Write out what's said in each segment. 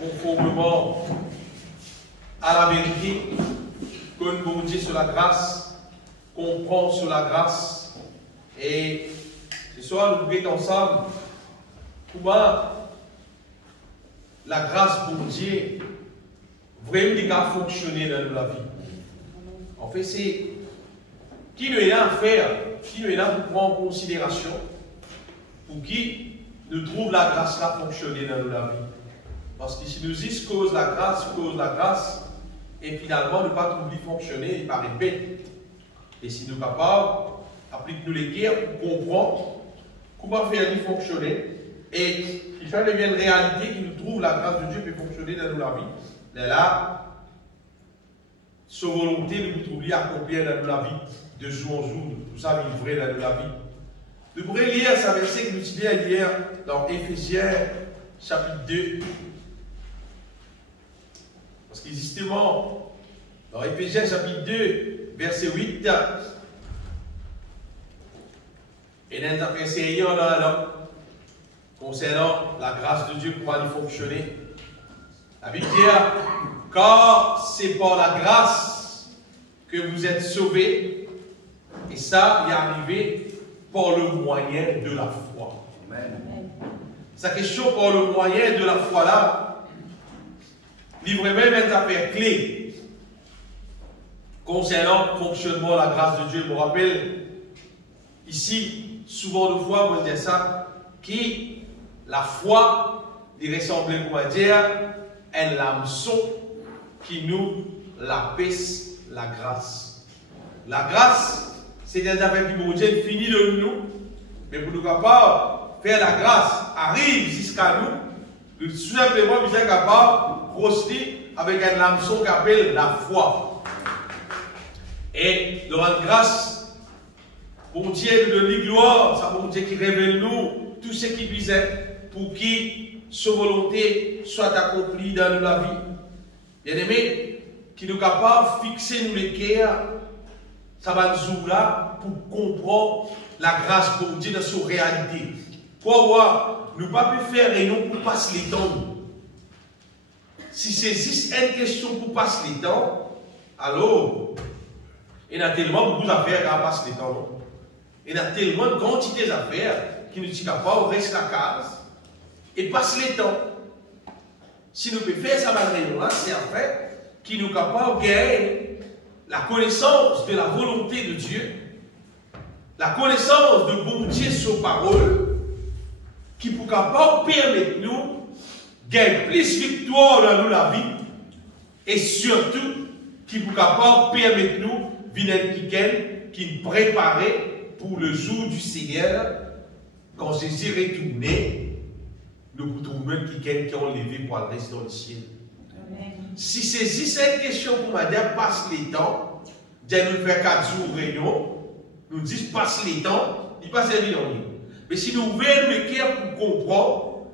conformément à la vérité, que nous dit sur la grâce, comprend sur la grâce. Et ce soir, nous pouvons ensemble comment la grâce pour Dieu vraiment fonctionner dans la vie. En fait, c'est qui nous est là à faire, qui nous est là pour prendre en considération, pour qui nous trouve la grâce là fonctionner dans la vie. Parce que si nous disons cause la grâce, et finalement ne pas trouver fonctionner, il paraît bête. Et si nous sommes capables, applique-nous les guerres pour comprendre comment faire fonctionner, et il faut devient une réalité qui nous trouve la grâce de Dieu peut fonctionner dans la vie. Mais là, sa volonté de nous trouver accomplir dans la vie, de jour en jour, tout ça vivre dans la vie. Nous pourrons lire ce verset que nous étudions hier dans Éphésiens chapitre 2. Parce que justement, dans Éphésiens chapitre 2, verset 8, et dans un verset concernant la grâce de Dieu pour aller fonctionner. La Bible dit, car c'est par la grâce que vous êtes sauvés, et ça est arrivé par le moyen de la foi. Amen. Sa question par le moyen de la foi là, livre même une affaire clé concernant le fonctionnement de la grâce de Dieu. Je me rappelle ici, souvent de fois, on dit ça, qui la foi, il ressemblait, comment dire, un hameçon qui nous l'apaise la grâce. La grâce, c'est un affaire qui vous dit fini de nous, mais pour nous capables faire la grâce, arrive jusqu'à nous, tout simplement, nous sommes capables de procéder avec un hameçon qu'on appelle la foi. Et dans la grâce, bon Dieu nous donne gloire, ça bon Dieu qui révèle nous tout ce qui visait pour qui sa volonté soit accomplie dans la vie. Bien aimé, qui nous capable de fixer nous les cœurs, ça va nous là pour comprendre la grâce pour Dieu dans sa réalité. Pour voir, nous ne pouvons pas faire rien pour passer les temps. Si c'est juste une question pour passer les temps, alors, il y a tellement beaucoup d'affaires à passer les temps. Il y a tellement de quantité d'affaires qui nous disent pas, reste la case et passe les temps. Si nous pouvons faire ça, c'est en fait qui nous capable de gagner la connaissance de la volonté de Dieu, la connaissance de bon Dieu sur parole, qui peut capable permettre nous de gagner plus de victoire dans nous la vie, et surtout qui peut capable permettre nous de venir qui nous préparer pour le jour du Seigneur, quand Jésus retourné, nous pouvons même qui ont levé pour le reste dans le ciel. Amen. Si c'est cette question pour madame, passe les temps, Dieu nous fait 4 jours réunion, nous disons passe les temps, il passe les temps. Mais si nous ouvrons le cœur pour comprendre,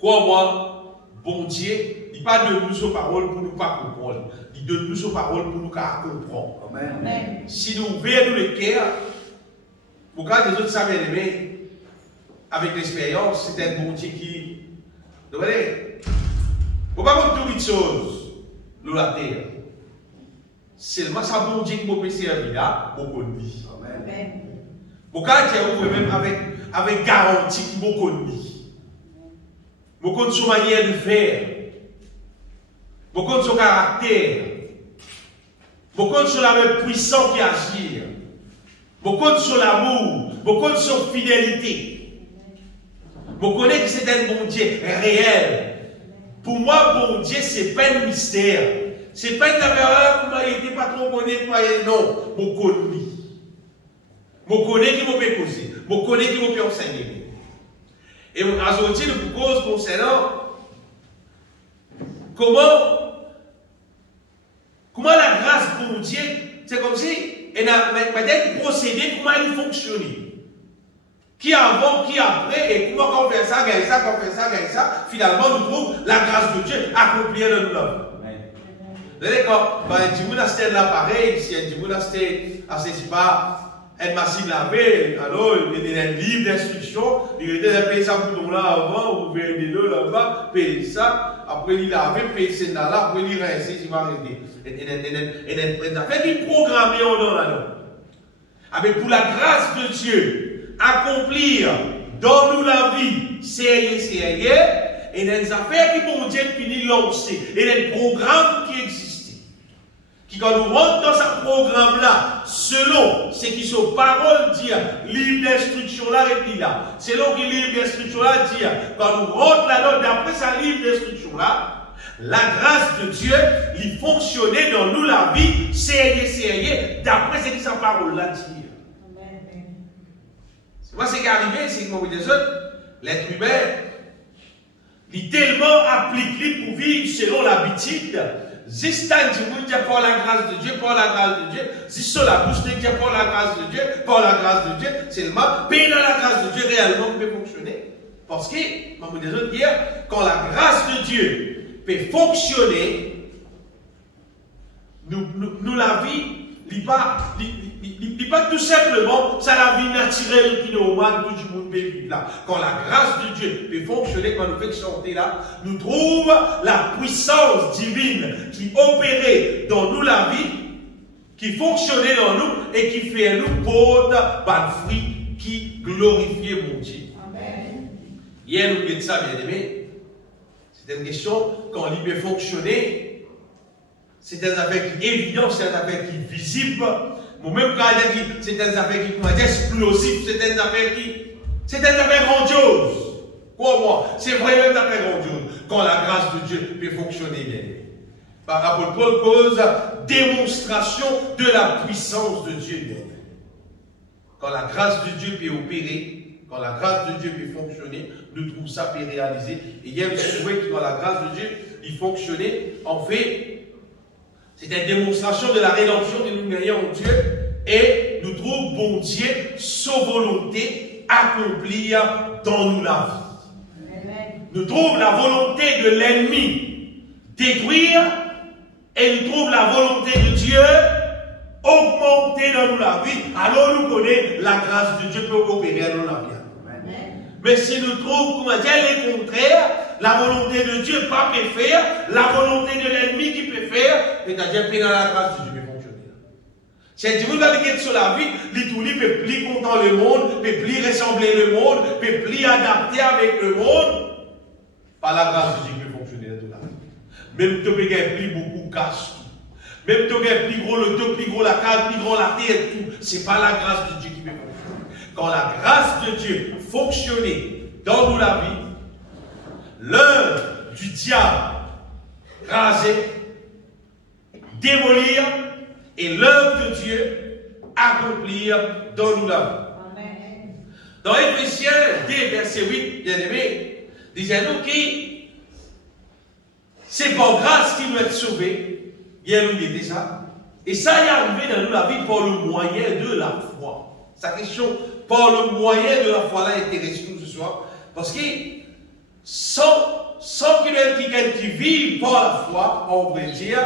quoi moi, bon Dieu, il ne pas de nous aux paroles pour nous pas comprendre, il donne nous aux paroles pour nous comprendre. Amen. Amen. Si nous ouvrons le cœur, pour quand les autres savent aimer, avec l'expérience, c'est un bon Dieu qui. Vous voyez, il ne faut pas faire toutes les choses, nous la terre. Seulement, c'est un bon Dieu qui m'a fait servir là, beaucoup de vie. Amen. Beaucoup de Dieu même avec garantie qui beaucoup de vie. Beaucoup de son manière de faire, beaucoup de son caractère, beaucoup de son amour puissant qui agit, beaucoup de son amour, beaucoup de son fidélité. Vous connaissez que c'est un bon Dieu réel. Pour moi, bon Dieu, ce n'est pas un mystère. Ce n'est pas une affaire, comment il n'était pas trop connu, non. Vous connaissez. Vous connaissez qui vous peut causer. Vous connaissez qui vous peut enseigner. Et aujourd'hui, nous vous cause concernant comment la grâce pour Dieu, c'est comme si elle a peut-être procédé, comment il fonctionne. Qui avant, qui après, et comment on fait ça, gagne ça, qu'on fait ça, gagne ça, finalement nous trouvons la grâce de Dieu accomplie dans nous. Vous savez, quand un monastère là pareil, si un monastère, c'est pas un massif lavé, alors il y a un livre d'instruction, il y a des pays ça pour là avant, vous verrez des deux là-bas, payer ça, après il a fait c'est là, après il reste, il va arrêter. Et ça fait qu'il programme en dans là. Avec pour la grâce de Dieu, accomplir dans nous la vie, sérieux, et des affaires qui vont Dieu finir lancer, et des programmes qui existent. Qui quand nous rentrons dans ce programme-là, selon ce qui sont paroles dit, livre d'instruction là et là, selon qui livre d'instruction là dit, quand nous rentrons là-dedans, d'après sa livre d'instruction là, la grâce de Dieu, il fonctionnait dans nous la vie, sérieux, d'après ce qui sa parole là dit. C'est moi ce qui est arrivé, c'est que moi, l'être humain, il est tellement appliqué pour vivre selon l'habitude. Zistan dit par la grâce de Dieu, par la grâce de Dieu. Zistan la bouche dit par la grâce de Dieu, par la grâce de Dieu. Seulement, mais dans la grâce de Dieu réellement peut fonctionner. Parce que, comme vous dites hier, quand la grâce de Dieu peut fonctionner, nous la vie, il n'est pas tout simplement, c'est la vie naturelle qui est normale, tout le monde peut vivre là. Quand la grâce de Dieu peut fonctionner, quand nous fait chanter là, nous trouvons la puissance divine qui opérait dans nous la vie, qui fonctionnait dans nous et qui fait nous porter par le fruit qui glorifie mon Dieu. Amen. Hier, nous disons ça, bien aimé. C'est une question, quand il peut fonctionner, c'est une affaire qui est évidente, c'est une affaire qui est visible. Moi-même, quand je dis c'est une affaire qui est explosive, c'est une affaire grandiose. Crois-moi, c'est vraiment une affaire grandiose. Quand la grâce de Dieu peut fonctionner bien. Par rapport à cause, démonstration de la puissance de Dieu. Quand la grâce de Dieu peut opérer, quand la grâce de Dieu peut fonctionner, nous trouvons ça peut réaliser. Et hier, vous trouvez que quand la grâce de Dieu, il fonctionnait, en fait, c'est une démonstration de la rédemption que nous gagnons en Dieu et nous trouvons bon Dieu, sa volonté accomplir dans nous la vie. Amen. Nous trouvons la volonté de l'ennemi détruire et nous trouvons la volonté de Dieu augmenter dans nous la vie. Alors nous connaissons la grâce de Dieu peut opérer dans la vie. Amen. Mais si nous trouvons, comment dire, le contraire, la volonté de Dieu pas peut faire, la volonté de l'ennemi qui peut faire, c'est-à-dire que dans la grâce de Dieu peut fonctionner. C'est du monde qui est sur la vie, il peut plus content le monde, peut plus ressembler le monde, peut plus adapter avec le monde. Par la grâce de Dieu peut fonctionner dans la vie. Même tu peux gagner plus beaucoup cash. Même tu peux plus gros le dos, plus gros la case, plus gros la terre, tout. C'est pas la grâce de Dieu qui peut fonctionner. Quand la grâce de Dieu fonctionnait dans nous la vie, l'œuvre du diable raser, démolir et l'œuvre de Dieu accomplir dans nous la vie. Amen. Dans Éphésiens 2, verset 8, bien aimé, disons-nous que c'est par grâce qu'il nous est sauvé, bien nous dit ça, et ça est arrivé dans nous la vie par le moyen de la foi. Sa question, par le moyen de la foi là, intéresse nous ce soir, parce que sans qu'il y ait quelqu'un qui vit par la foi, on va dire,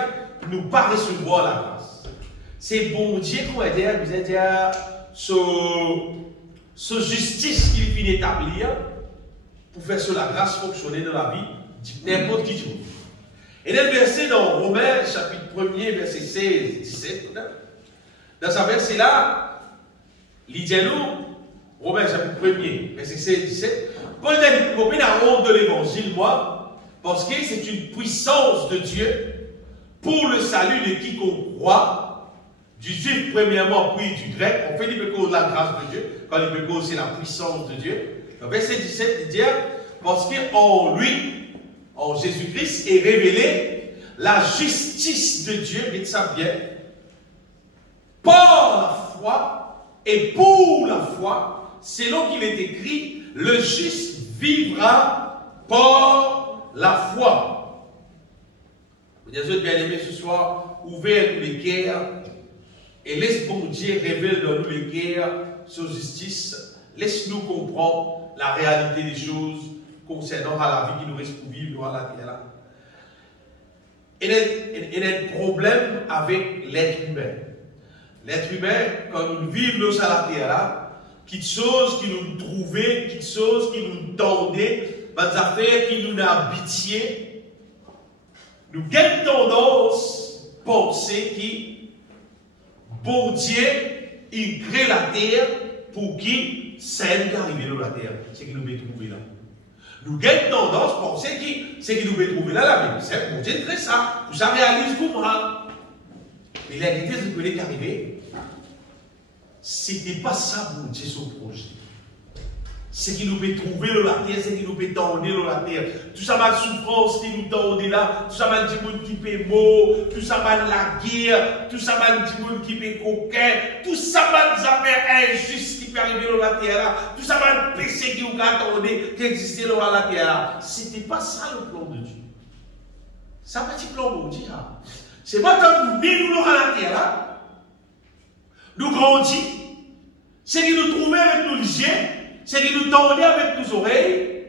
nous pas recevoir la grâce. C'est bon Dieu qu'on va dire, vous allez dire, ce justice qu'il finit d'établir pour faire sur la grâce fonctionner dans la vie de n'importe qui trouve. Et dans le verset dans Romains, chapitre 1er, verset 16, 17, dans ce verset-là, il dit nous, Romains, chapitre 1er, verset 16, 17, Paul dit la honte de l'évangile, moi, parce que c'est une puissance de Dieu pour le salut de quiconque croit, du juif premièrement, puis du grec. En fait, il peut causer la grâce de Dieu, quand il peut causer la puissance de Dieu. Dans verset 17, il dit, parce qu'en lui, en Jésus-Christ, est révélée la justice de Dieu, dites ça bien, par la foi et pour la foi, selon qu'il est écrit, le juste vivra par la foi. Vous êtes bien aimés ce soir, ouvrez les cœurs et laisse bon Dieu révéler dans nous les cœurs sa justice. Laisse-nous comprendre la réalité des choses concernant à la vie qui nous reste pour vivre dans la terre. Il y a un problème avec l'être humain. L'être humain, quand nous vivons dans la terre là, quelque chose qui nous trouvait, quelque chose qui nous tendait, des affaires qui nous habitiaient, nous avons tendance à penser que bon Dieu, il crée la terre pour qui celle qui arrive dans la terre. C'est qu'il nous peut trouver là. Nous avons tendance à penser que c'est qu'il nous peut trouver là, la Bible. C'est bon Dieu crée ça. Tout ça réalise pour moi. Mais la réalité, c'est que ce qui est arrivé, ce n'était pas ça, bon Dieu, son projet. C'est qu'il nous peut trouver dans la terre, c'est qu'il nous peut tendre dans la terre. Tout ça va de souffrance qui nous tend là, tout ça va de monde qui peut mort, tout ça va de la guerre, tout ça va de monde qui peut coquin, tout ça va de affaires injustes qui peut arriver dans la terre là, tout ça va de péché qui nous attendent, qui existait dans la terre là. Ce n'était pas ça le plan de Dieu. Ça va être le plan de Dieu. C'est pas tant que nous vivons dans la terre là, nous grandissons, c'est qu'il nous trouvait avec nos liens. C'est qu'il nous tendait avec nos oreilles.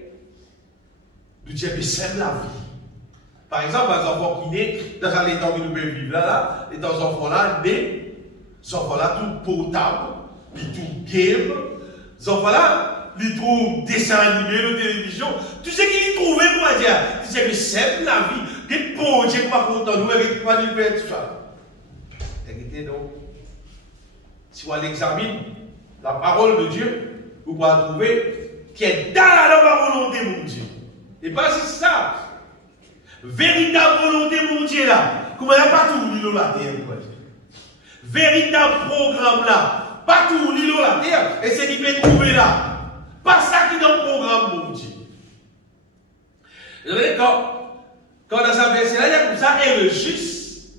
Nous disons que c'est la vie. Par exemple, les enfants qui naissent, dans les temps que nous pouvons vivre là, les enfants-là, nés, les enfants-là, tout potable, ils tout game, les enfants-là, ils trouvent dessin animé, la télévision, tout ce qu'ils trouvaient, pour dire, c'est que c'est la vie. Des bons Dieu qui va content nous, et qui va nous faire tout ça. Écoutez donc, si on l'examine, la parole de Dieu, vous pouvez trouver qui est dans la volonté de mon Dieu. Et pas si ça. Véritable volonté de mon Dieu là. Comment il n'y a pas tout dans la terre. Véritable programme là. Pas tout dans la terre. Et c'est qui peut trouver là. Pas ça qui est dans le programme de mon Dieu. Vous voyez, quand dans sa verset là, il y a comme ça, et le juste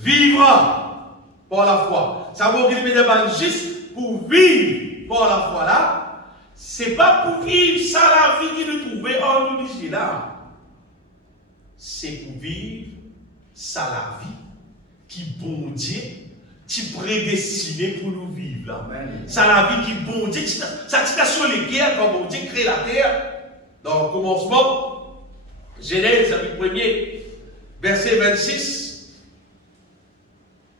vivra par la foi. Ça veut dire que le juste pour vivre par la foi là, c'est pas pour vivre ça la vie qui nous trouvait en nous ici là. C'est pour vivre ça la vie qui bon Dieu, qui prédestiné pour nous vivre là. Ça la vie qui bon Dieu, ça tient sur les guerres quand bon Dieu crée la terre. Dans le commencement, Genèse chapitre 1er, verset 26,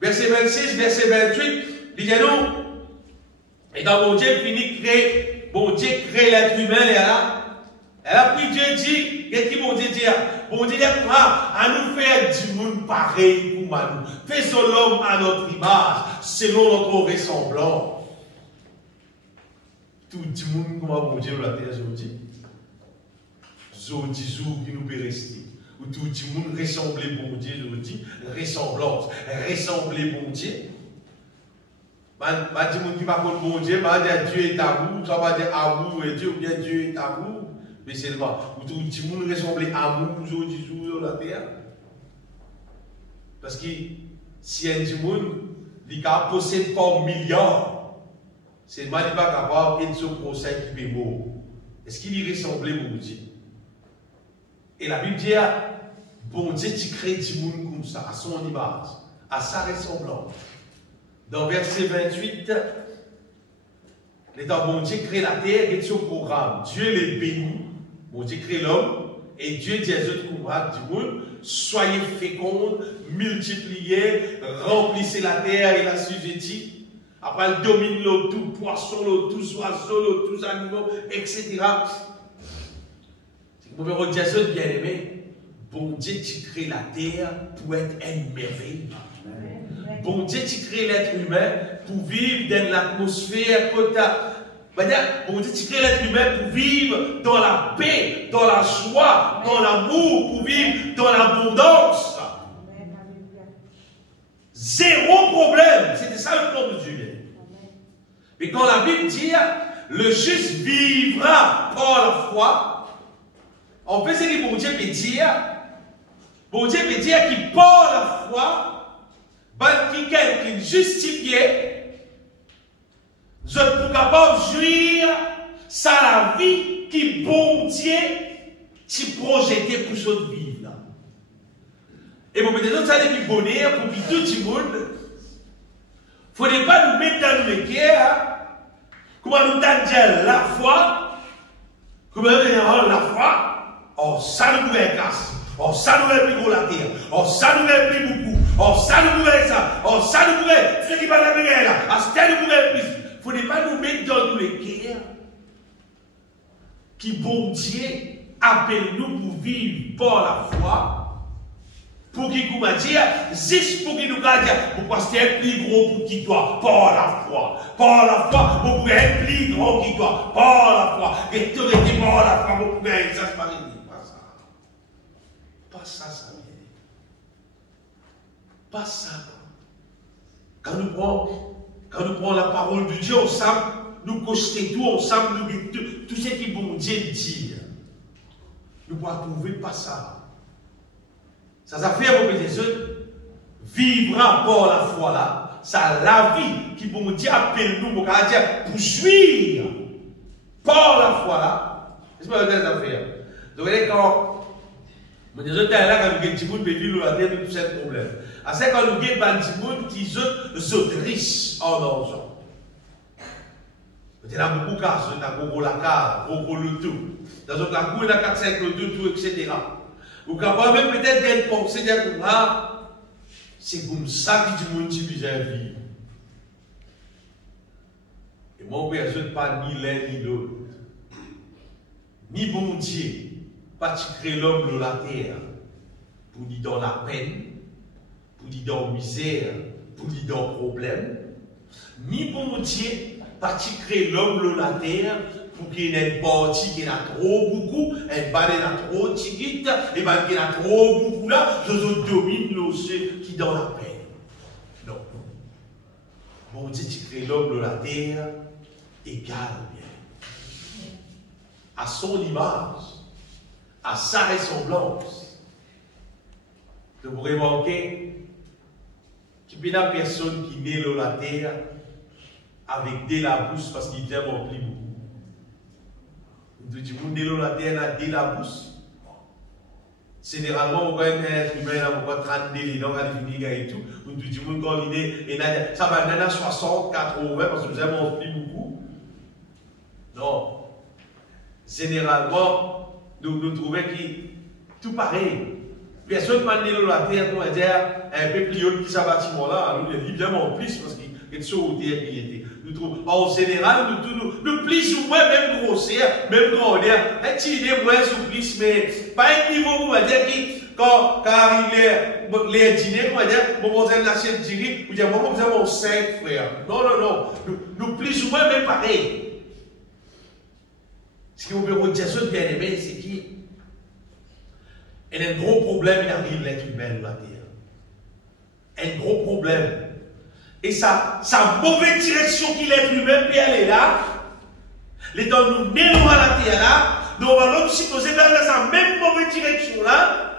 verset 26, verset 28, il dit non. Et quand bon Dieu finit de créer, bon Dieu crée l'être humain, elle a pris Dieu dit, qu'est-ce que bon Dieu dit? Bon Dieu dit, à nous faire du monde pareil pour nous. Faisons l'homme à notre image, selon notre ressemblance. Tout le monde, comment bon Dieu la terre aujourd'hui? Zodi jour qui nous peut rester. Où tout le monde ressemble bon Dieu aujourd'hui, ressemblance, ressembler bon Dieu. Pas dire qui va contre bon Dieu, pas dire Dieu est amour, ça va dire amour et Dieu, ou bien Dieu est amour, mais seulement, où tout le monde ressemble à amour aujourd'hui sur la terre. Parce que si un monde, il possède pas milliards, c'est mal il pas capable de se procès qui est mort. Est-ce qu'il y ressemble bon Dieu? Et la Bible dit, bon Dieu, tu crées du monde comme ça, à son image, à sa ressemblance. Dans verset 28, l'état bon Dieu crée la terre et son programme. Dieu les bénit. Bon Dieu crée l'homme et Dieu dit aux autres camarades du monde, soyez fécondes, multipliez, remplissez la terre et la sujétie. Après, elle domine l'eau, tout poisson, l'eau, tous oiseaux, l'eau, tous animaux, etc. Vous pouvez redire ça, bien aimé. Bon Dieu, tu crées la terre pour être une merveille. Bon Dieu, tu crées l'être humain pour vivre dans l'atmosphère que tu as. Bon Dieu, tu crées l'être humain pour vivre dans la paix, dans la joie, dans l'amour, pour vivre dans l'abondance. Zéro problème. C'était ça le plan de Dieu. Mais quand la Bible dit, le juste vivra par la foi, en fait, c'est que bon Dieu peut dire, qu'il par la foi, qui quelqu'un justifié, je suis capable de jouir ça la vie qui bon Dieu t'y projeté pour ce vivre. Et pour peut-être ça depuis bonheur, pour tout le monde, il ne faudrait pas nous mettre dans le cœur, comment nous dire la foi, comment nous dire la foi, oh ça nous met casse, oh ça nous met plus gros la terre, oh ça nous met plus beaucoup. Oh, ça nous pourrait ça. Oh, ça nous pourrait. Ce qui va la payer là. À ce temps, nous pourrait plus. Il ne faudrait pas nous mettre dans nous les cœurs. Qui, bon Dieu, appelle nous pour vivre par la foi. Pour qui nous dire, juste pour qui nous dire, pourquoi c'est plus gros pour qui toi, par la foi. Par la foi, vous pouvez être plus grand qui toi, par la foi. Et tu es par la foi, vous pouvez être, ça c'est pas ça. Pas ça, ça vient. Pas ça. Quand nous prenons la parole de Dieu ensemble, nous costons tout ensemble, nous tout ce qui bon Dieu dit. Nous pouvons trouver pas ça. Ça fait, mon Jésus, vivra par la foi là. Ça la vie qui bon Dieu appelle nous, pour jouir par la foi là. C'est pas une affaire. Donc, quand mon Jésus est là, quand nous avons des gens qui vivent la terre, tout ce problème. C'est quand nous avons des gens qui sont riches en argent. Il y a beaucoup de cas, il y a beaucoup de cas, beaucoup de tout. Dans un cas, il y a 4-5 le tout, etc. Ou capable même peut-être d'être pensé, c'est comme ça que du monde qui vient vivre. Et moi, je ne suis pas ni l'un ni l'autre. Ni bon Dieu, pas créer l'homme de la terre pour lui dans la peine, pour lui dans la misère, pour lui dans le problème. Ni bon Dieu, pas créer l'homme de la terre pour qu'il y ait une partie qui a trop beaucoup, une balle qui a trop petite, et bien qui a trop beaucoup là, je domine ceux qui dans la peine. Non. Bon Dieu, tu crées l'homme de la terre égal bien. À son image, à sa ressemblance. Vous pourrez remarquer qu'il y a une personne qui naît dans la terre avec des la bouche parce qu'il vient remplir beaucoup. Du monde de la terre a des la bouche. Généralement, on voit un être humain, on voit 30 les dents à finir et tout. On dit du monde quand il est, ça va être 60, 80 parce que nous avons rempli beaucoup. Non. Généralement, nous trouvons qui tout pareil. Personne m'a dit la terre, on va dire, un peu plus haut que ce bâtiment-là, alors il est bien en plus parce qu'il est sur la terre qu'il était. Nous trouvons, en général, nous plus ou moins, même grossière, même grandeur, un petit idée moins souplice, mais pas un niveau, on va dire, qui, quand arrive les dîners, on va dire, bon, on a une assiette de dîner, on va dire, bon, nous avons 5 frères. Non, non, non. Nous plus ou moins, même pareil. Ce qui vous peut dire, ce bien aimé, c'est qu'il y a un gros problème, il arrive l'être humain de la terre. Un gros problème. Et sa mauvaise direction qu'il est lui-même, puis elle est là. Les temps nous mêlons à la terre là, nous allons supposer dans sa même mauvaise direction là.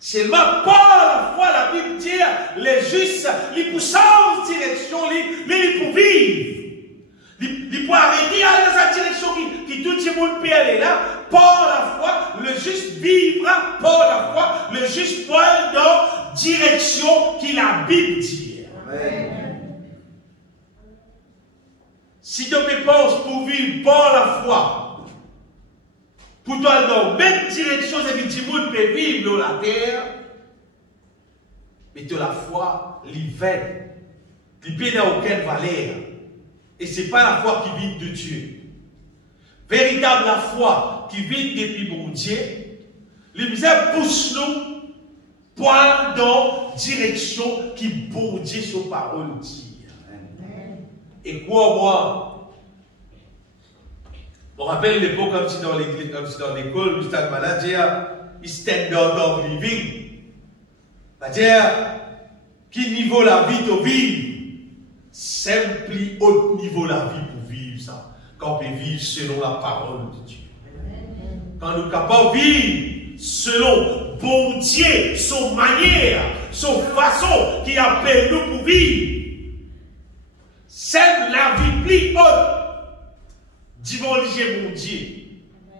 Seulement par la foi, la Bible dit, les justes, ils poussent en direction, ils pour vivre. Ils pour arrêter dans sa direction qui tout le monde peut aller là. Par la foi, le juste vivra par la foi, le juste pour aller dans la direction qui la Bible dit. Amen. Si tu me penses pour vivre par la foi, pour toi dans la même direction, c'est que tout le monde peut vivre dans la terre, mais de la foi, l'hiver, il n'a aucune valeur. Et ce n'est pas la foi qui vient de Dieu. Véritable la foi qui vient depuis mon Dieu, les misères poussent nous pour aller dans la direction qui bon Dieu son parole dit. Et quoi moi? Je me rappelle l'époque comme si dans l'église, comme si dans l'école, le stade malade, il standard of living. C'est-à-dire, quel niveau la vie tu vis? C'est plus haut niveau la vie pour vivre ça. Quand on peut vivre selon la parole de Dieu. Quand nous sommes capables de vivre selon bon Dieu, son manière, son façon qui appelle nous pour vivre. C'est la vie plus haute. Diviniser mon Dieu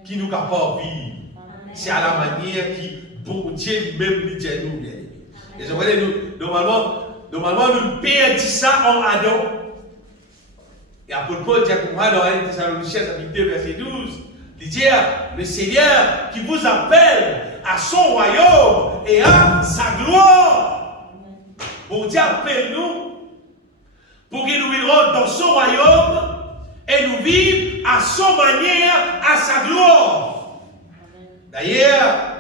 qui nous capable de vivre. C'est à la manière qui bon Dieu lui-même lui dit nous. Et je voulais nous, normalement, nous perdons ça en Adam. Et apôtre Paul dit à dans 1 Thessaloniciens chapitre 2 verset 12, il dit le Seigneur qui vous appelle à son royaume et à sa gloire. Bon Dieu appelle nous pour que nous vivions dans son royaume et nous vivions à son manière, à sa gloire. D'ailleurs,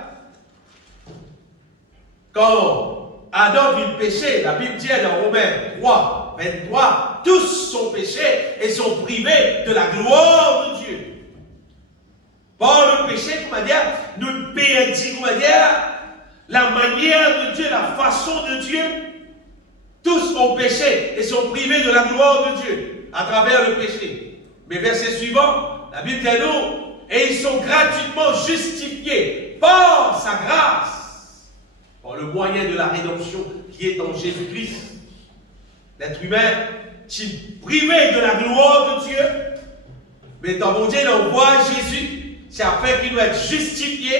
quand Adam vit le péché, la Bible dit dans Romains 3, 23, tous sont péchés et sont privés de la gloire de Dieu. Par le péché, comment dire, nous perdons, comment dire, la manière de Dieu, la façon de Dieu. Tous ont péché et sont privés de la gloire de Dieu à travers le péché. Mais verset suivant, la Bible dit nous, et ils sont gratuitement justifiés par sa grâce, par le moyen de la rédemption qui est en Jésus-Christ. L'être humain est privé de la gloire de Dieu, mais dans mon Dieu, on voit Jésus, c'est afin qu'il doit être justifié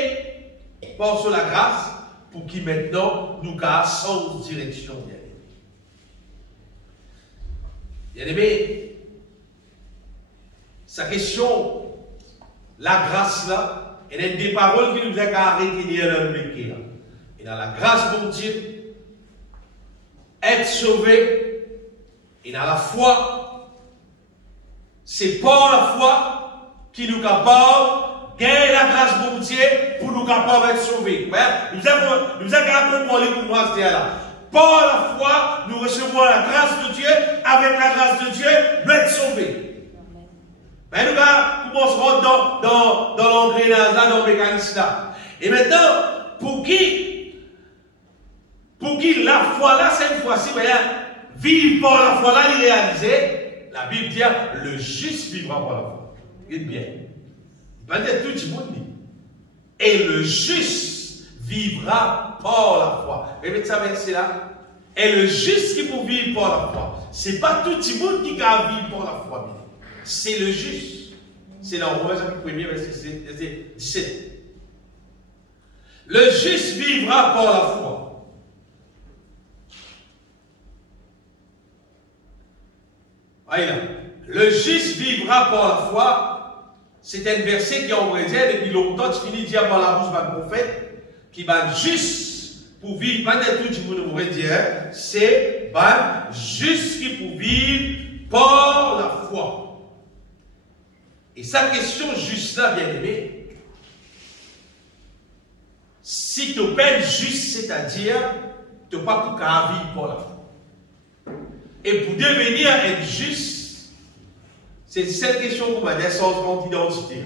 par la grâce, pour qu'il maintenant nous garde sans direction. Bien-aimé, sa question, la grâce là, elle est des paroles qui nous a arrêté de l'impliquer. Et dans la grâce de Dieu, être sauvé, et dans la foi, c'est par la foi qui nous capable gagner la grâce de Dieu pour nous capables d'être sauvés. Nous avons compris pour moi, c'était là. Par la foi, nous recevons la grâce de Dieu. Avec la grâce de Dieu, nous être sauvés. Mais nous commencerons dans l'engrenage là, dans le mécanisme là. Et maintenant, pour qui la foi là, cette fois-ci, vivre par la foi là, il réaliser, la Bible dit, le juste vivra par la foi. Dites bien. Il va dire tout le monde. Et le juste vivra par la foi. Répétez ça, verset là. Et le juste qui peut vivre par la foi. Ce n'est pas tout le monde qui va vivre par la foi. C'est le juste. C'est dans Romains chapitre 1er, verset 17. Le juste vivra par la foi. Voyez là. Le juste vivra par la foi. C'est un verset qui, on va dire, depuis longtemps, tu finis de dire par la bouche d'un prophète, qui va juste pour vivre, pas de tout le monde, on va dire, c'est juste qui pour vivre par la foi. Et sa question juste là, bien aimé, si tu peines juste, c'est-à-dire, tu n'as pas pour qu'à vivre par la foi. Et pour devenir être juste, c'est cette question qu'on va dire changement d'identité.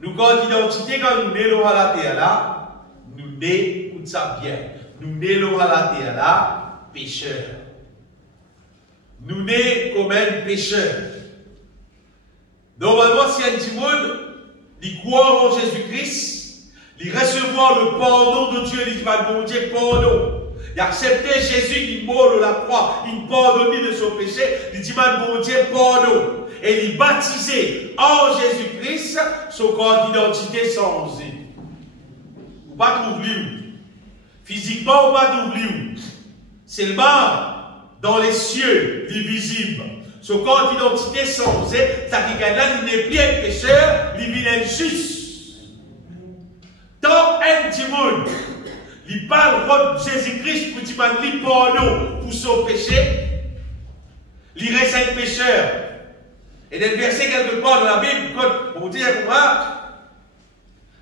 Nous, quand l'identité, quand nous naissons à la terre là, nous naissons, écoute ça bien, nous naissons à la terre là, pécheurs. Nous naissons comme un pécheur. Normalement, si un petit monde, il croit en Jésus-Christ, il recevoir le pardon de Dieu, il dit, bon Dieu, pardon. Il acceptait Jésus, il mort de la croix, il pardonne de son péché, il dit, bon Dieu, pardon. Et il baptisé en Jésus-Christ, son corps d'identité changé. Ou pas d'oublier. Physiquement, ou pas d'oublier. Seulement, dans les cieux, invisibles. Son corps d'identité changé, ça qui gagne là, il n'est plus un pécheur, il est juste. Tant un petit monde, il parle de Jésus-Christ pour dire qu'il pardon pour son péché, il reste un pécheur. Et dans le verset quelque part dans la Bible, pour dire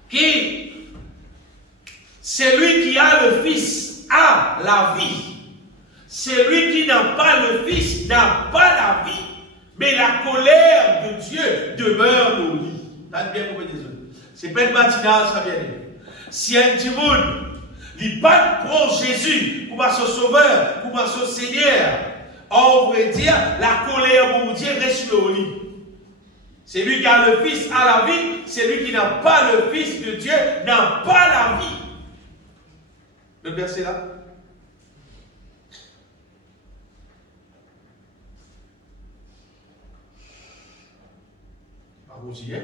qui celui qui a le Fils a la vie. Celui qui n'a pas le Fils n'a pas la vie. Mais la colère de Dieu demeure au lit. C'est pas une matinale, ça vient. Si un petit monde, il pas prend Jésus comme son sauveur, comme son Seigneur, on pourrait dire, la colère de Dieu reste au lit. C'est lui qui a le Fils à la vie, c'est lui qui n'a pas le Fils de Dieu, n'a pas la vie. Le verset là. Par où j'y ai.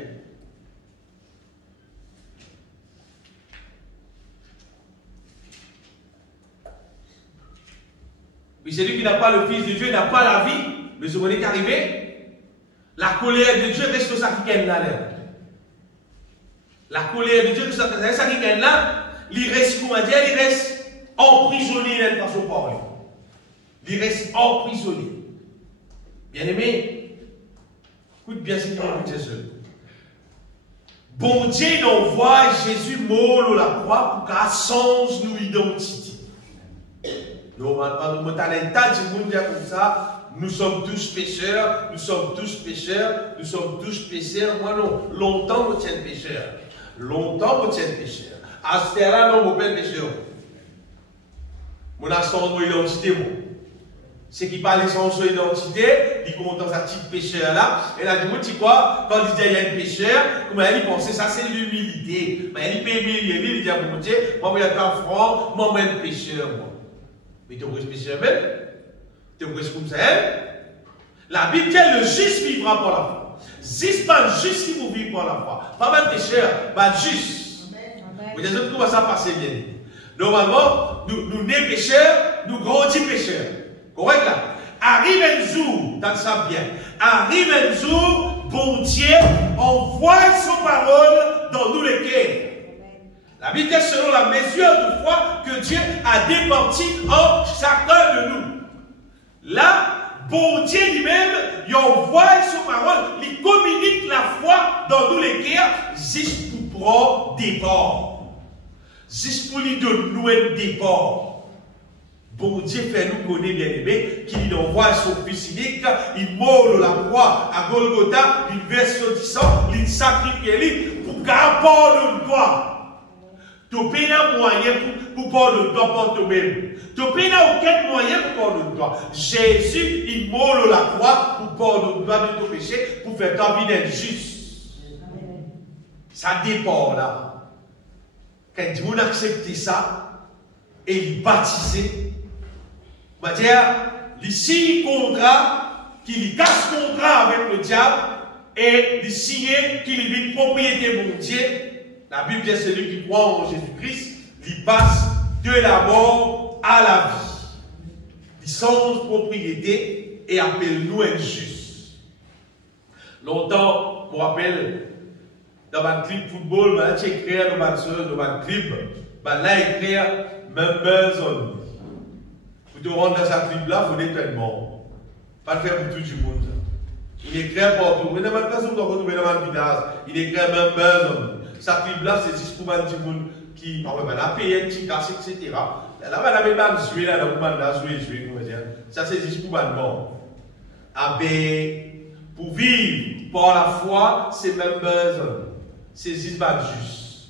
Puis celui qui n'a pas le Fils de Dieu n'a pas la vie. Mais ce qu'on est arrivé, la colère de Dieu reste au sacrifice là. La colère de Dieu reste au sacrifice là. Il reste, comment dire, il reste emprisonné dans son parole. Il reste emprisonné. Bien aimé, écoute bien ce qu'il dit Jésus. Bon Dieu envoie Jésus mort la croix pour qu'elle change nos identités. Normalement, nous avons comme ça, nous sommes tous pécheurs, nous sommes tous pécheurs, nous sommes tous pécheurs. Moi non, longtemps nous tiens pécheurs. Longtemps nous tiens pécheurs. À ce terrain, non, mon père pécheur. Mon accent de mon identité, moi. C'est qui parle de son identité, il commence dans un petit pécheur là, et là, du coup, tu quoi, quand il dit il y a un pécheur, comment il pense, ça c'est l'humilité. Mais il peut humilier, il dit, mon Dieu, moi, il y a qu'un franc, moi, je suis pécheur, moi. Mais tu es pécheur même? Tu es comme ça, hein? La Bible dit, le juste vivra par la foi. C'est pas juste qui vous vit par la foi. Pas mal pécheur, pas juste. Vous dites, comment ça passe bien? Normalement, nous nés pécheurs, nous grandissons pécheurs. Correct là? Arrive un jour, dans ça bien, arrive un jour, bon Dieu envoie son parole dans nous les cœurs. La Bible est selon la mesure de foi que Dieu a départi en chacun de nous. Là, bon Dieu lui-même, il envoie son parole, il communique la foi dans nous les cœurs, juste pour prendre des bords. Juste pour lui donner des bords. Bon Dieu fait nous connaître bien aimé, qu'il envoie son fils unique, il mord la croix à Golgotha, il verse son sang, il sacrifie pour qu'apporte toi. Tu n'as pas moyen pour pardonner toi pour toi-même. Tu n'as aucun moyen pour pardonner toi. Jésus, il mord la croix pour pardonner toi de ton péché, pour faire ta vie d'être juste. Ça dépend là. Quand vous acceptez ça, et il baptisé, on va dire, il signe contrat, qu'il casse contrat avec le diable, et il signe qu'il est une propriété mon Dieu. La Bible dit celui qui croit en Jésus-Christ, il passe de la mort à la vie. Il change propriété et appelle nous injustes. Longtemps, je me rappelle, dans ma clip football, j'ai écrit dans ma clip, là, écrit members only. Pour te rendre dans sa clip là, il faut être tellement. Pas le faire pour tout le monde. Il écrit partout. Mais dans ma place, on doit retrouver dans ma village. Il écrit members only. Sa clip là, c'est juste pour tout le monde qui a payé un petit casse, etc. Là, on a même pas joué là, on a joué, comment dire. Ça, c'est juste pour monde. Ah ben, pour vivre par la foi, c'est members only. C'est juste juste.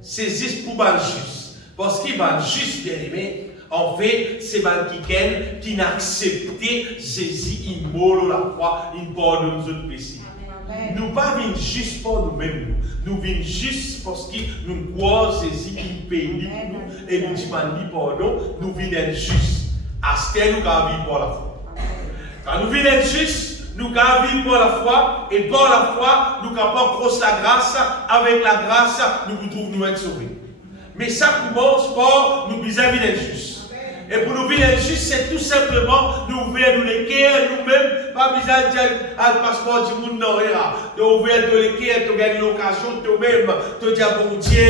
C'est juste pour juste. Parce qu'il va juste, bien aimé. En fait, c'est quelqu'un qui n'a accepté Jésus, il mort la croix, il pardonne nos autres péchés. Nous ne venons pas juste pour nous-mêmes. Nous venons juste parce que nous croyons Jésus, il paye pour nous et nous demandons pardon. Nous venons juste. À ce que nous avons vivre par la foi. Quand nous venons juste, nous avons vivre par la foi et par la foi, nous avons croire la grâce. Avec la grâce, nous pouvons nous être sauvés. Mais ça commence par nous vis-à-vis d'injuste. Et pour nous vivre injuste, c'est tout simplement nous ouvrir les cœurs nous-mêmes, pas besoin de dire à le passeport du monde non rien. De ouvrir les cœurs, de gagner l'occasion toi-même, de dire bon Dieu,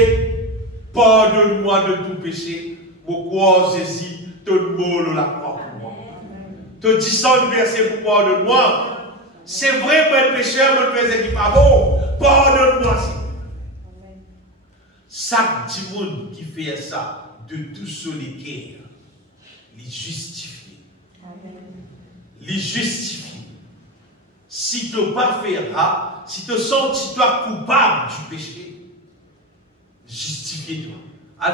pardonne-moi de tout péché. Pourquoi Jésus te demande la croix pour moi. Te disant le verset pour pardonne-moi. C'est vrai, mon pécheur, mon péché qui n'est pas bon. Pardonne-moi. Chaque monde qui fait ça, de tout sur les cœurs, les justifier. Les justifier. Si tu ne pas faire, si tu sens toi coupable du péché, justifie-toi.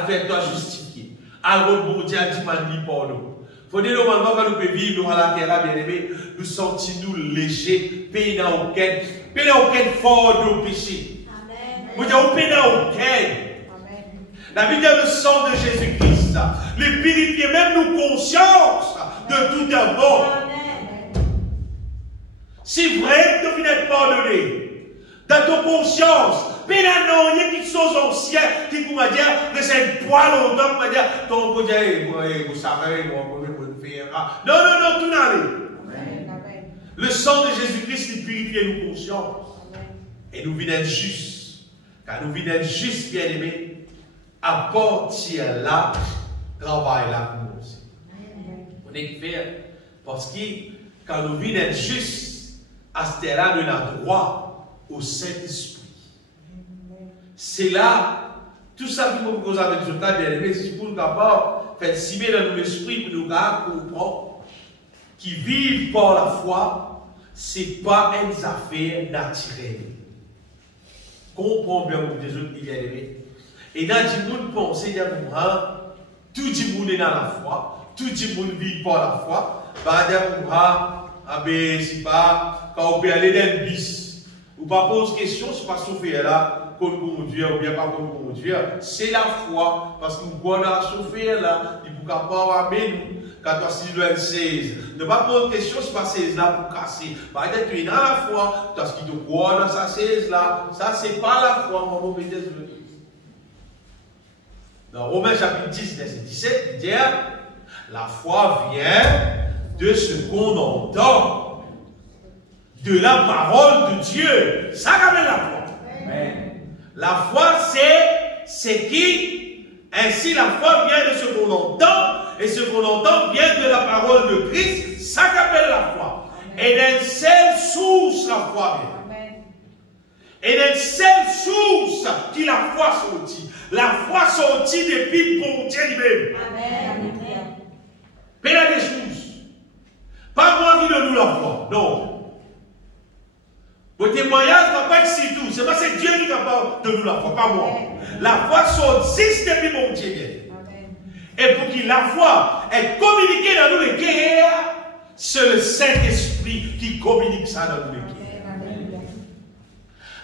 Fais-toi justifier. Alors, bon Dieu a dit, pardon. Il faut dire, normalement, quand nous pouvons vivre dans la terre, bien aimé, nous sentons-nous légers, pays n'a aucune forme de péché. Vous dites, pays n'a aucun. La Bible dit le sang de Jésus-Christ, le purifier même nous conscience de tout un mort. Si vrai que tu n'es pas pardonné, dans ton conscience, mais là non, il y a quelque chose ancien qui vous m'a dit, que c'est un poil longtemps, qui m'a dit, ton vous savez, vous faire. Non, tout n'allait. Le sang de Jésus-Christ, il purifie nos consciences. Et nous venons justes. Car nous venons justes, bien aimés. À partir là, travail là pour nous aussi. On est fait parce que quand nous vivons juste, à ce terrain, nous avons droit au Saint-Esprit. c'est là, tout ça qui nous cause avec ce cas, bien aimé, c'est pour nous d'abord faire cimer dans notre esprit, pour nous comprendre qui vivent par la foi, ce n'est pas une affaire naturelle. Comprends bien mon Jésus, bien aimé. Et dans le monde pensée, il y a tout le monde est dans la foi, tout le monde vit par la foi. Bah, c'est pas quand on peut aller dans le bis. Ou pas pose question, c'est pas souffrir là, qu'on conduire ou bien pas qu'on conduire. C'est la foi, parce que nous connaissons souffrir là, il faut pas amener nous. 14-16. Ne pas poser question, c'est pas 16 là pour casser. Bah, tu es dans la foi, parce qu'il te croit dans sa 16 là. Ça, c'est pas la foi, mon mauvais Dieu. Dans Romains chapitre 10, verset 17, il dit la foi vient de ce qu'on entend, de la parole de Dieu. Ça rappelle la foi. Amen. La foi, c'est qui? Ainsi, la foi vient de ce qu'on entend, et ce qu'on entend vient de la parole de Christ. Ça qu'appelle la foi. Amen. Et d'une seule source, la foi vient. Amen. Et d'une seule source qui la foi sortit. La foi sortit depuis bon Dieu lui-même. Amen. Mais il y a des choses. Pas moi qui donne nous la foi. Non. Vos témoignages ne vont pas être si tout. C'est pas c'est Dieu qui est capable de nous la foi, pas moi. Amen. La foi sortit depuis mon Dieu. Amen. Et pour qu'il la foi est communiquée dans nous les guerres, c'est le Saint-Esprit qui communique ça dans nous les guerres.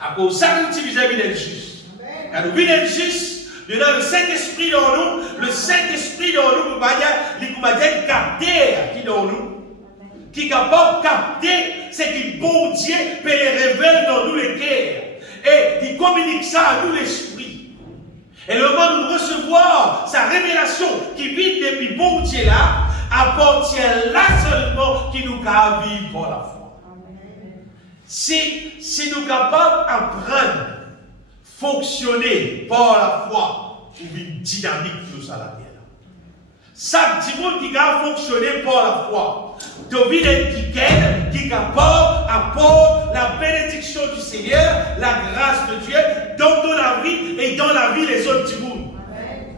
À cause de ça, nous utilisons l'évangile juste. Quand nous vivons juste, nous avons le Saint-Esprit dans nous, le Saint-Esprit dans nous, nous avons capter qui dans nous. Qui est capable de capter ce qui bon Dieu peut les révéler dans nous les cœurs. Et il communique ça à nous l'esprit. Et le moment de nous recevoir sa révélation qui vit depuis bon Dieu là, appartient là seulement qui nous a vivre par la foi. Si nous sommes capables d'apprendre, fonctionner par la foi, ou une dynamique de ça là. Ça, du monde qui a fonctionné par la foi. David est qui est capable d'apporter la bénédiction du Seigneur, la grâce de Dieu dans ton vie et dans la vie des autres du monde. Amen.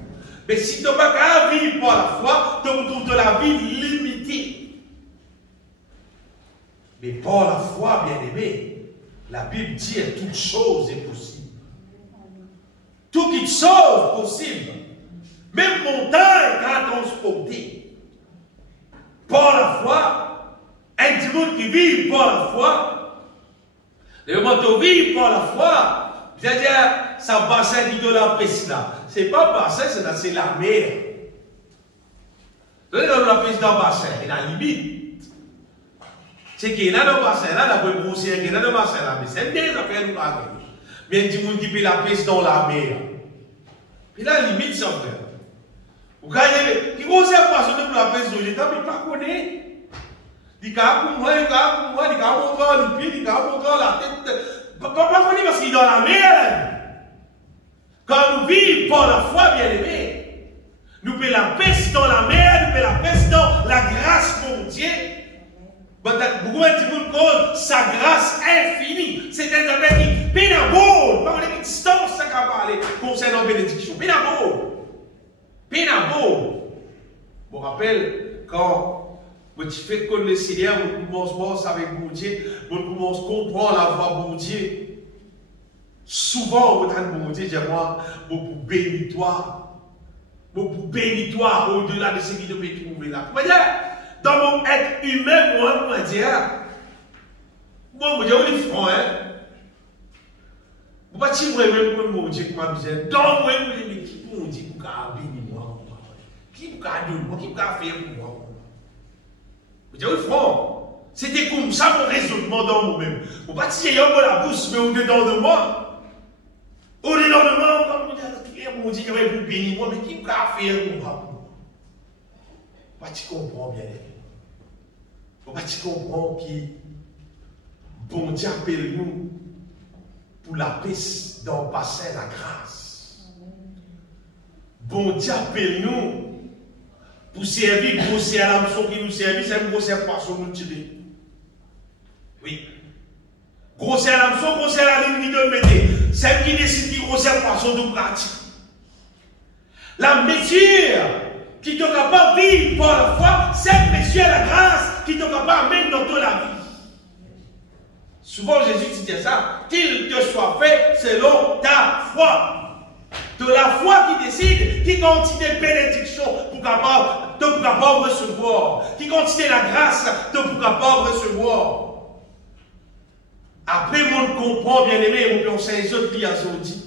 Mais si tu n'as pas qu'à vivre par la foi, tu as la vie limitée. Mais par la foi, bien aimé, la Bible dit que toute chose est possible. Tout qui sauve possible. Même montagne à transporter. Par la foi, un monde qui vit par la foi, le moment où vit par la foi, c'est-à-dire, ça bassin qui donne la pêche là. C'est pas bassin, c'est la mer. Vous dans la pêche dans le bassin, il y a la limite. C'est qu'il y a dans le bassin là, d'après le conseiller, il y a dans le bassin là, mais c'est des affaires nous pas. Mais du monde qui peut la pêche dans la mer. Puis la limite, c'est vrai. Vous voyez, qui vont se passionner pour la pêche de l'État, mais pas connaître. Il a pour moi, il a pour moi, il a encore les pieds, il a encore la tête. Pas connaître parce qu'il est dans la mer. Quand nous vivons par la foi, bien aimé, nous pouvons la pêche dans la mer, nous pouvons la pêche dans la grâce de Dieu. Beaucoup de monde sa grâce infinie. C'est un affaire qui pénabole. Par les distances, ça va parler concernant la bénédiction. Pénabole. Pénabo. Je me rappelle quand tu fais connaître le Seigneur, vous commencez avec mon Dieu, vous commencez à comprendre la voix de mon Dieu. Souvent, vous avez mon Dieu, dis-moi, vous bénis toi. Vous bénis toi au-delà de ce qui te peut trouver là. Vous voyez, dans mon être humain, moi, je me dis, on est franc, hein. Vous ne pouvez pas dire que mon Dieu, comme je disais, dans moi, je me dis, qui mon Dieu, pour bénir moi. Qui vous a donné, qui vous a fait pour moi? Vous dites, oui, franc, c'était comme ça mon raisonnement dans moi-même. Vous ne pouvez pas dire, il y a la bouche, mais au-dedans de moi. Au-dedans de moi, comme vous dites, il y avait vous bénir moi, mais qui vous a fait pour moi? Vous ne pouvez pas comprendre bien. Vous ne pouvez pas comprendre qui, bon Dieu appelle nous pour la paix dans le bassin de la grâce. Bon Dieu appelle nous pour servir, grosser à l'hameçon qui nous servit, c'est un grosser poisson nous tirer. Oui. Grosser à l'hameçon, grosser à la ligne qui nous mettait. c'est qui décide qui conserve poisson de pratique. La mesure qui te capable de vivre par la foi, cette mesure la grâce qui te capable de mettre dans toute la vie. Souvent Jésus disait ça, qu'il te soit fait selon ta foi. De la foi qui décide, qui continue la bénédiction pour capable de recevoir, qui continue la grâce de pour capable de recevoir. Après, on comprend, bien aimé, on peut enseigner les autres qui ont dit.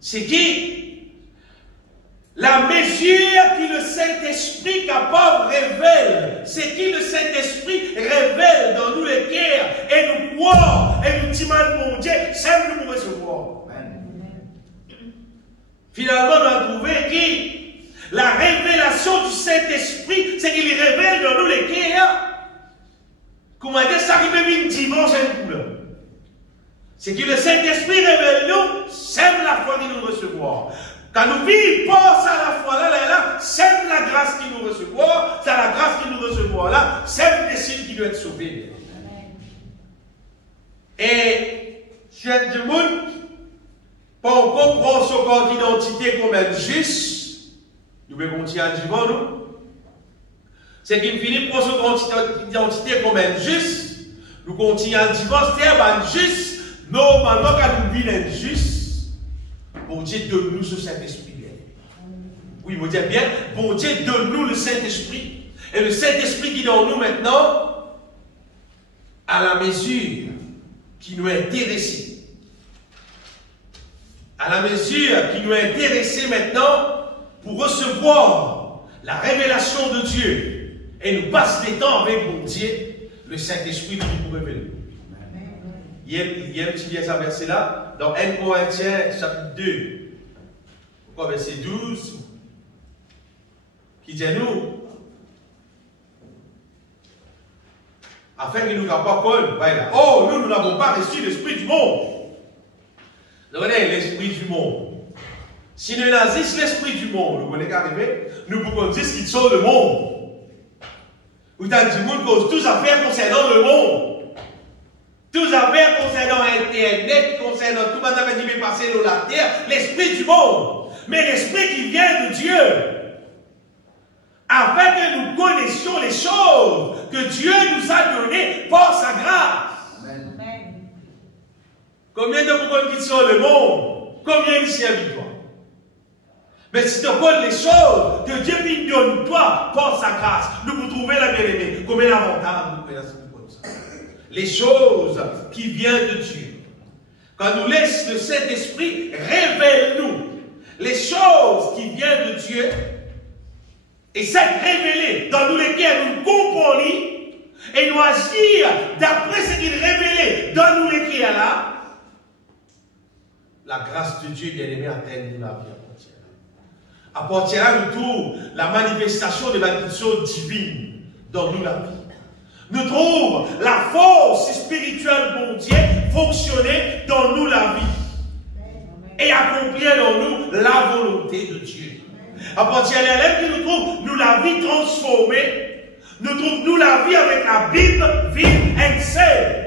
C'est qui? La mesure qui le Saint-Esprit capable révèle. C'est qui le Saint-Esprit révèle dans nous les cœurs et nous croire et nous disons, mon Dieu, c'est nous recevoir. Finalement, on a trouvé que la révélation du Saint-Esprit, c'est qu'il révèle dans nous les cœurs. Comment dire, ça arrive une dimanche et une couleur. C'est que le Saint-Esprit révèle nous, c'est la foi qui nous recevoir. Quand nous vivons pas ça la foi là, c'est la grâce qui nous recevoir, c'est la grâce qui nous recevoir là, c'est le décide qui doit être sauvé. Et, chef du monde, pas encore prendre son corps d'identité comme un juste, nous pouvons continuer à dire nous. C'est qu'il finit pour son corps d'identité comme un juste, nous continuons à dire c'est un juste, normalement quand nous vivons un juste, bon Dieu donne-nous ce Saint-Esprit. Oui, vous dites bien, bon Dieu donne-nous le Saint-Esprit. Et le Saint-Esprit qui est dans nous maintenant, à la mesure qui nous est intéressé. À la mesure qui nous est intéressé maintenant pour recevoir la révélation de Dieu et nous passe des temps avec mon Dieu, le Saint-Esprit nous révèle. Il y a un petit verset là, dans 1 Corinthiens chapitre 2, verset 12, qui dit nous, afin qu'il nous capable de oh, nous n'avons pas reçu l'esprit du monde. Regardez l'esprit du monde. Si nous avons l'esprit du monde, vous connaissez qu'arriver, nous pouvons dire ce qui sont le monde. Vous avez dit, monde cause tous affaires concernant le monde. Tous affaires concernant Internet, concernant tout le monde qui peut passer dans la terre, l'esprit du monde. Mais l'esprit qui vient de Dieu. Afin que nous connaissions les choses que Dieu nous a données par sa grâce. Amen. Combien de personnes qui sont le monde? Combien ici avec toi? Mais si tu connais les choses que Dieu nous donne toi par sa grâce, nous pouvons trouver la bien-aimée. Combien d'avantages nous faisons comme ça? Les choses qui viennent de Dieu. Quand nous laisse le Saint-Esprit, révèle-nous les choses qui viennent de Dieu. Et c'est révélé dans nous lesquels nous comprenons et nous agir d'après ce qu'il révélait dans nous lesquels là. La grâce de Dieu bien-aimé atteint nous la vie appartiendra nous tout la manifestation de la bénédiction divine dans nous la vie. Nous trouvons la force spirituelle bon Dieu fonctionner dans nous la vie et accomplir dans nous la volonté de Dieu. À partir de là, nous trouvons nous la vie transformée, nous trouvons nous la vie avec la Bible vive et saine.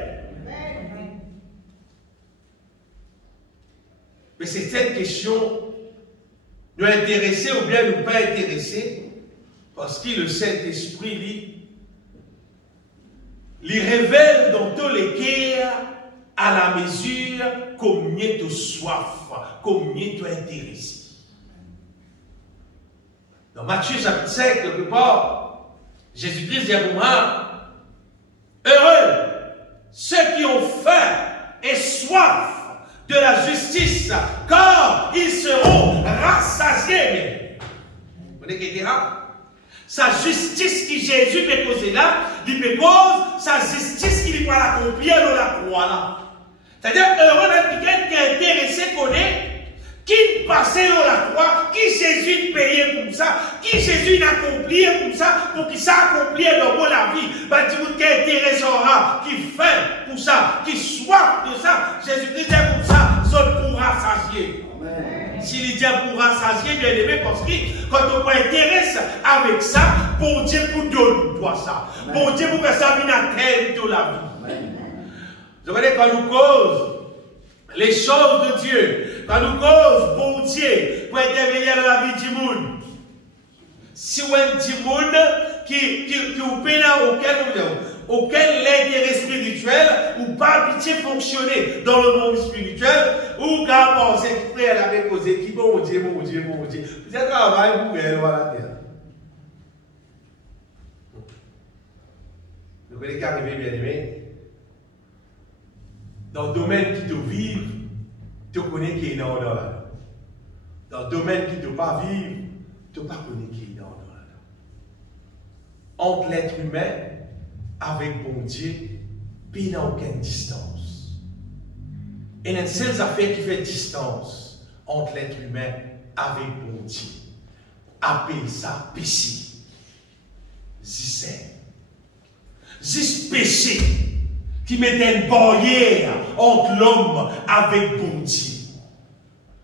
Mais c'est cette question, nous intéresser ou bien nous pas intéresser, parce que le Saint-Esprit lui révèle dans tous les cœurs à la mesure combien tu soif, combien tu es intéressé. Dans Matthieu chapitre 5, quelque part, Jésus-Christ dit à moi, heureux ceux qui ont faim et soif de la justice, car ils seront rassasiés. Vous voyez qu'il dira? Sa justice qui Jésus peut causer là, il peut cause sa justice qu'il va l'accomplir dans la croix là. C'est-à-dire, heureux d'être quelqu'un qui est intéressé connaît qui passait dans la croix, qui Jésus payait pour ça, qui Jésus accomplit pour ça, pour qu'il s'accomplit dans la vie. Ben, tu vous qui est intéressant, qui fait pour ça, qui soif de ça, Jésus-Christ dit pour ça, ça pourra s'assier. S'il dit pourra s'assier, bien aimé, parce que quand on s'intéresse avec ça, pour Dieu pour donner toi ça. Pour Dieu pour faire ça, il a terre de la vie. Vous voyez, quand nous cause, les choses de Dieu, quand nous cause bon Dieu pour intervenir dans la vie du monde. Si vous avez un monde qui vous peine auquel l'intérêt spirituel ou pas pitié fonctionner dans le monde spirituel, ou quand on pense que frère avait causé qui bon Dieu. Vous êtes travail pour elle, voilà. Vous connaissez qui arrive bien aimé. Dans le domaine qui te vive, tu connais qui est dans là. Dans le domaine qui ne te pas vivre, tu ne connais qui est dans là. Entre l'être humain avec bon Dieu, il n'y a aucune distance. Et il y a une seule affaire qui fait distance entre l'être humain avec bon Dieu. Appelle ça péché. C'est péché qui mettait une barrière entre l'homme avec bon Dieu.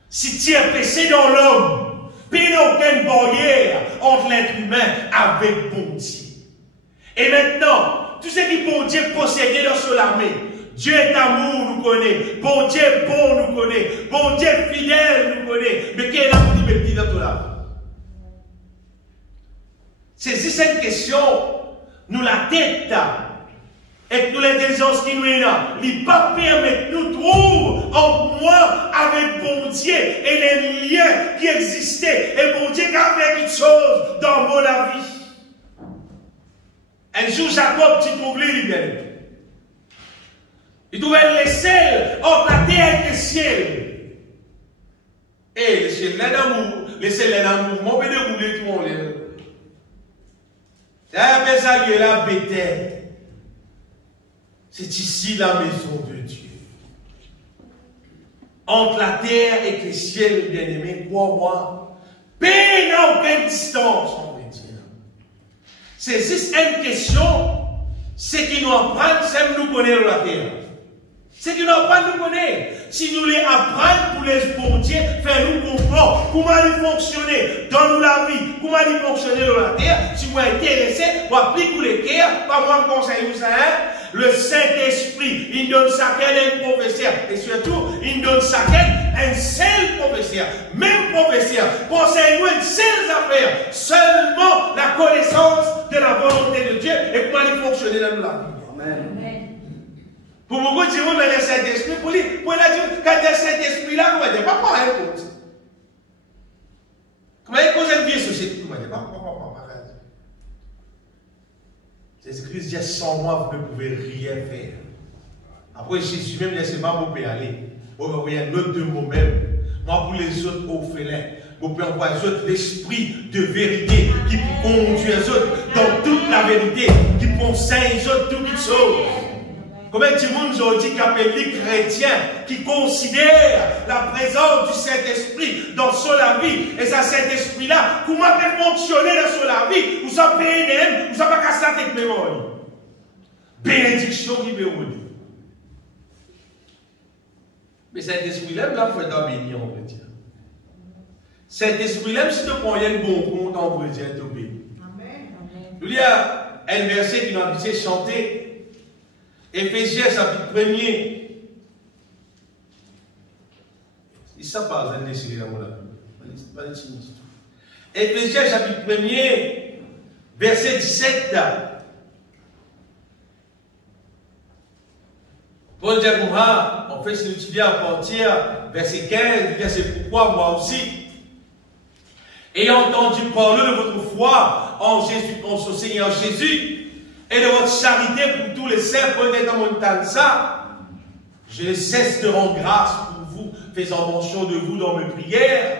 Si tu es péché dans l'homme, il n'y a aucune barrière entre l'être humain avec bon Dieu. Et maintenant, tout ce qui bon Dieu possédait dans son armée, Dieu est amour, nous connaît. Bon Dieu bon, nous connaît. Bon Dieu fidèle, nous connaît. Mais quelle est la vie dans tout là? C'est cette question, nous la tête, et nous l'intelligence qui nous est là, il ne pas permettre nous trouver en moi avec bon Dieu et les liens qui existaient. Et bon Dieu qui a fait quelque chose dans mon vie. Un jour, Jacob, tu trouves lui, il trouvait les ciels entre la terre et le ciel. Et le ciel est dans le mouvement, mais de rouler tout le monde. C'est un peu ça qui est là, Bethel. C'est ici la maison de Dieu. Entre la terre et le ciel, bien-aimé, crois-moi, paix n'a aucune distance, on peut dire. C'est juste une question, c'est qui nous apprennent, c'est nous connaître la terre. C'est qui nous apprennent, nous connaître. Si nous les apprenons pour les bons dieux, faire nous comprendre comment ils fonctionner dans la vie, comment ils fonctionner dans la terre. Si vous êtes intéressé, vous appliquez les cœurs, pas moi conseil vous ça, le Saint-Esprit, il donne ça qu'un professeur. Et surtout, il donne ça qu'un seul professeur. Même professeur. Conseille-nous une seule affaire. Seulement la connaissance de la volonté de Dieu et comment il fonctionner dans la vie. Amen. Pour beaucoup de gens, le Saint-Esprit, pour lui, quand il y a cet esprit-là, vous ne dites pas quoi écoute. Comment il cause une vieille société, vous ne dites pas quoi. Jésus-Christ dit, sans moi, vous ne pouvez rien faire. Après, Jésus même dit, c'est pas vous pouvez aller. Vous voyez un autre de vous-même. Moi, pour les autres orphelins, vous pouvez envoyer les autres l'esprit de vérité qui peut conduire les autres dans toute la vérité, qui peut enseigner les autres toutes les choses. Combien de monde aujourd'hui qui appelle les chrétiens, qui considèrent la présence du Saint-Esprit dans son vie, et ça, cet esprit-là, comment peut fonctionner dans son vie, ou ça PNM, ou ça pas casser la tête de mémoire. Bénédiction qui peut vous dire. Mais cet esprit-là, là, il faut être béni, on peut dire. Cet esprit-là, si tu prends un bon compte, on peut dire, tu es béni. Il y a un verset qui nous a dit chanter. Éphésiens chapitre 1er. Il ça pas un décidé dans mon avis. Éphésiens chapitre 1er, verset 17. Paul dit en fait, c'est étudié à partir verset 15, il dit c'est pourquoi moi aussi, ayant entendu parler de votre foi en Jésus, en son Seigneur Jésus, et de votre charité pour tous les saints, pour être dans mon ça, je ne cesse de rendre grâce pour vous, faisant mention de vous dans mes prières,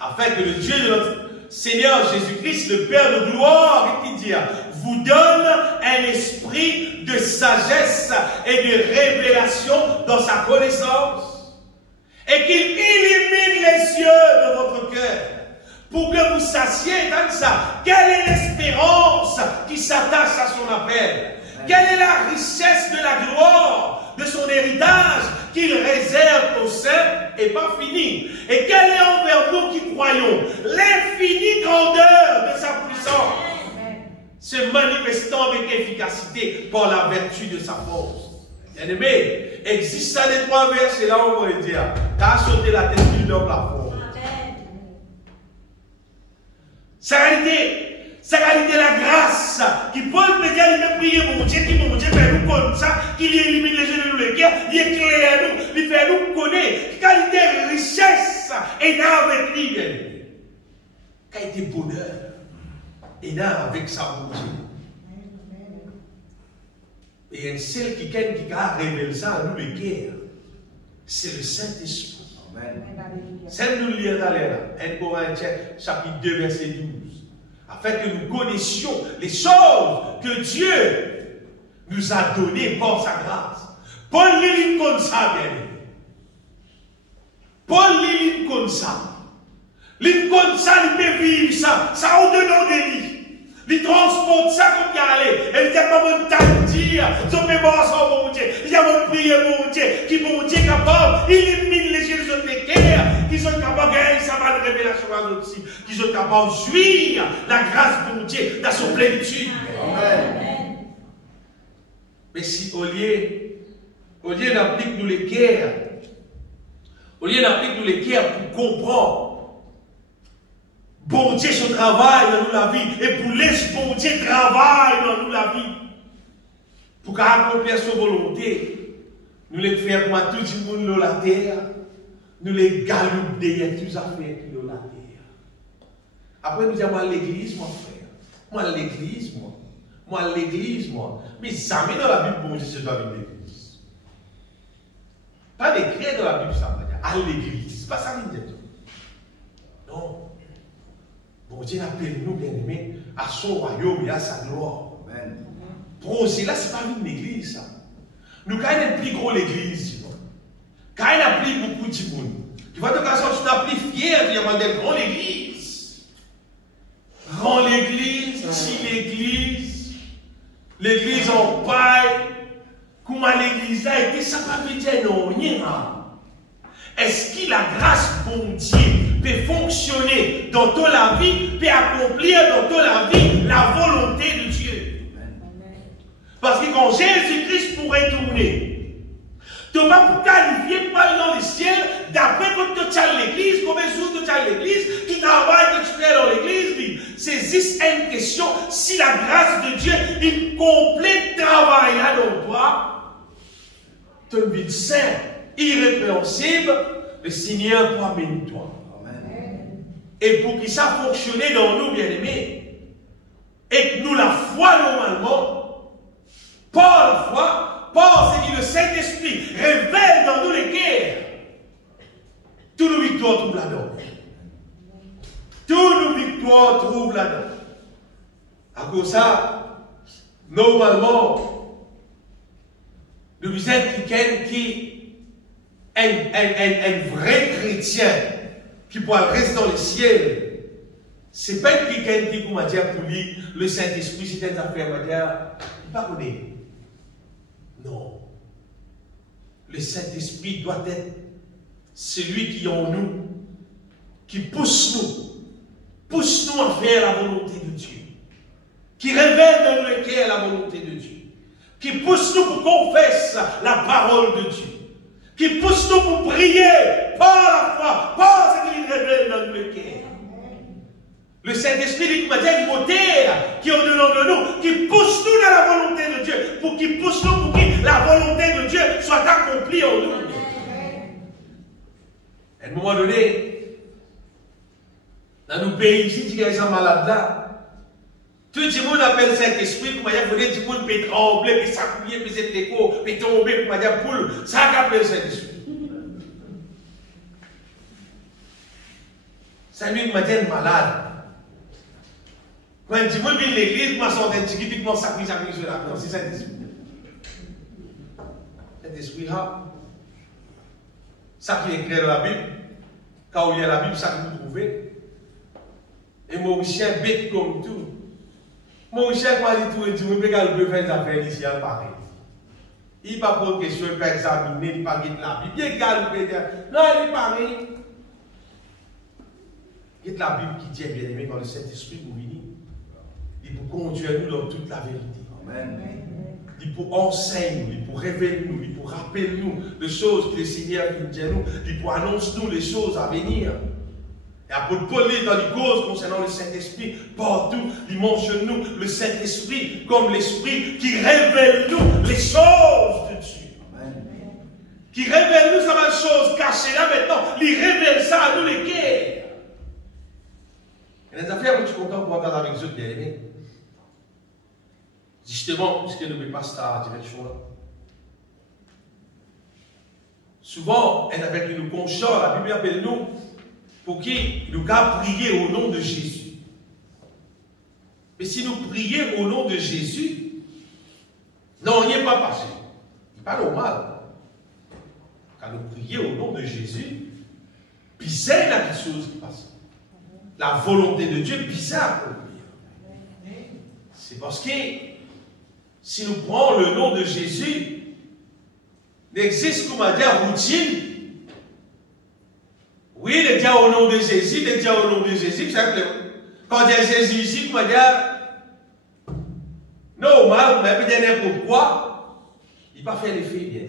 afin que le Dieu de notre Seigneur Jésus-Christ, le Père de gloire, qui dit, vous donne un esprit de sagesse et de révélation dans sa connaissance, et qu'il illumine les yeux de votre cœur, pour que vous sachiez dans ça, quelle est l'espérance qui s'attache à son appel, quelle est la richesse de la gloire de son héritage qu'il réserve aux saints et pas fini, et quelle est envers nous qui croyons l'infinie grandeur de sa puissance, se manifestant avec efficacité par la vertu de sa force. Bien-aimé, existe ça des trois versets là, on va dire. T'as sauté la tête du homme la forme. Ça réalité la grâce qui Paul peut dire, il peut prier mon Dieu, qui mon Dieu fait nous comme ça, qui élimine les jeux de nous les guerres, il éclaire nous, il fait nous connaître, qualité richesse, et là avec lui, qualité bonheur, et là avec sa bonté. Et il y a celle qui a révélé ça à nous les guerres, c'est le Saint-Esprit. Amen. C'est nous lire dans l'air, 1 Corinthiens, chapitre 2, verset 12. Afin que nous connaissions les choses que Dieu nous a données par sa grâce. Paul lit comme ça, bien aimé. Paul lit comme ça. Lit comme ça, il peut vivre ça. Ça au-dedans de lui. Il transporte ça comme il allait. Il dit pas mon temps dire. Je peux voir ça, mon Dieu. Il y a mon prier, mon Dieu. Qui mon Dieu capable. Il élimine les yeux de l'équerre. Qui sont capables de gagner sa mal révélation à nous aussi. Qui sont capables de jouir la grâce de mon Dieu dans son plénitude. Amen. Mais si au lieu d'appliquer nous les guerres, au lieu d'appliquer nous les guerres pour comprendre, bon Dieu son travail dans nous la vie, et pour laisser bon Dieu travail dans nous la vie, pour accomplir sa volonté, nous les faisons pour tout le monde dans la terre, nous les galopons derrière tous les affaires dans la terre. Après nous disons, moi l'église, mon frère, moi l'église, moi l'église, moi. Mais ça met dans la Bible, bon Dieu, c'est dans l'église. Pas d'écrire dans la Bible, ça veut dire à l'église. C'est pas ça qu'il dit. Non. Bon Dieu appelle nous, bien-aimés, à son royaume et à sa gloire. Amen. Pour aussi, là, ce n'est pas une église, ça. Nous, quand on est plus gros l'église, quand on a plus beaucoup de monde, tu vois, de toute façon, tu t'as plus fier de dire, grand l'église. Grand l'église, si l'église en paille, comment l'église a été, ça ne veut dire non, rien. Est-ce que la grâce, bon Dieu, peut fonctionner dans toute la vie, peut accomplir dans toute la vie la volonté de Dieu? Amen. Parce que quand Jésus-Christ pourrait tourner, tu ne vas pas qualifier pas dans le ciel, d'après quand tu as l'église, combien de jours tu as l'église, qui travaille, que tu fais dans l'église, saisissent une question, si la grâce de Dieu, il complète travail là dans toi, tu es une vie sainte, irrépréhensible, le Seigneur pour amener toi. Amen. Et pour que ça fonctionne dans nous, bien-aimés, et que nous la foi normalement, par la foi, par ce que le Saint-Esprit révèle dans nous les guerres, toutes nos victoires trouvent là-dedans. Toutes nos victoires trouvent là-dedans. À cause de ça, normalement, nous êtes quelqu'un qui un vrai chrétien qui pourra rester dans le ciel. Ce n'est pas quelqu'un qui, comment dire, pour lui, le Saint-Esprit, c'est une affaire, on va dire, il ne pas connaître. Non. Le Saint-Esprit doit être celui qui est en nous, qui pousse nous à faire la volonté de Dieu, qui révèle dans le cœur la volonté de Dieu, qui pousse nous pour qu'on fasse la parole de Dieu, qui pousse nous pour prier par la foi, par ce qu'il révèle dans le cœur. Le Saint-Esprit, il m'a dit, un moteur qui est au-dedans de nous, qui pousse nous dans la volonté de Dieu, pour qu'il pousse nous pour que la volonté de Dieu soit accomplie en nous. À un moment donné, dans nos pays ici, il y a des gens malades là. Tout le monde appelle Saint-Esprit, pour dire, tout le monde peut trembler, peut s'accouiller, peut s'éteindre, peut tomber, pour dire, poule, ça appelle Saint-Esprit. Ça lui m'a dit malade. Quand tu veux venir à l'église, moi, je suis typiquement sacrifié sur la croix. C'est Saint-Esprit. Saint-Esprit, ça qui est écrit dans la Bible, quand il y a la Bible, ça que vous trouvez. Et Mauricien, bête comme tout. Mauricien, quand il dit tout, il peut faire des affaires ici, pareil. Il ne va pas poser question, il peut examiner, il ne va pas guetter la Bible. Bien qu'il peut dire, non, il est pareil. Il y a la Bible qui dit, bien aimé, quand le Saint-Esprit vous venez, il vous conduire nous dans toute la vérité. Amen. il pour enseigner nous, il pour révéler nous, il pour rappeler nous les choses que le Seigneur vient dire nous, il pour annoncer nous les choses à venir. Et apôtre Paul est dans les causes concernant le Saint-Esprit, partout, il mentionne nous le Saint-Esprit comme l'Esprit qui révèle nous les choses de Dieu. Amen. Qui révèle nous sa chose cachée là maintenant, il révèle ça à nous les cœurs. Il y a des affaires où tu es content pour entendre avec eux, bien aimés. Justement, puisque nous ne pas cette direction-là. Souvent, et avec une conscience, la Bible appelle nous pour qui nous avons prier au nom de Jésus. Mais si nous prions au nom de Jésus, non, il n'est pas passé. Ce n'est pas normal. Quand nous prions au nom de Jésus, bizarre, il y a quelque chose qui passe. La volonté de Dieu, bizarre pour lui. C'est parce que si nous prenons le nom de Jésus, il existe comme dire routine. Oui, il dit au nom de Jésus, il dit au nom de Jésus. Quand il y a Jésus ici, comment dire normal, mais peut-être n'importe quoi, il ne va pas faire l'effet bien.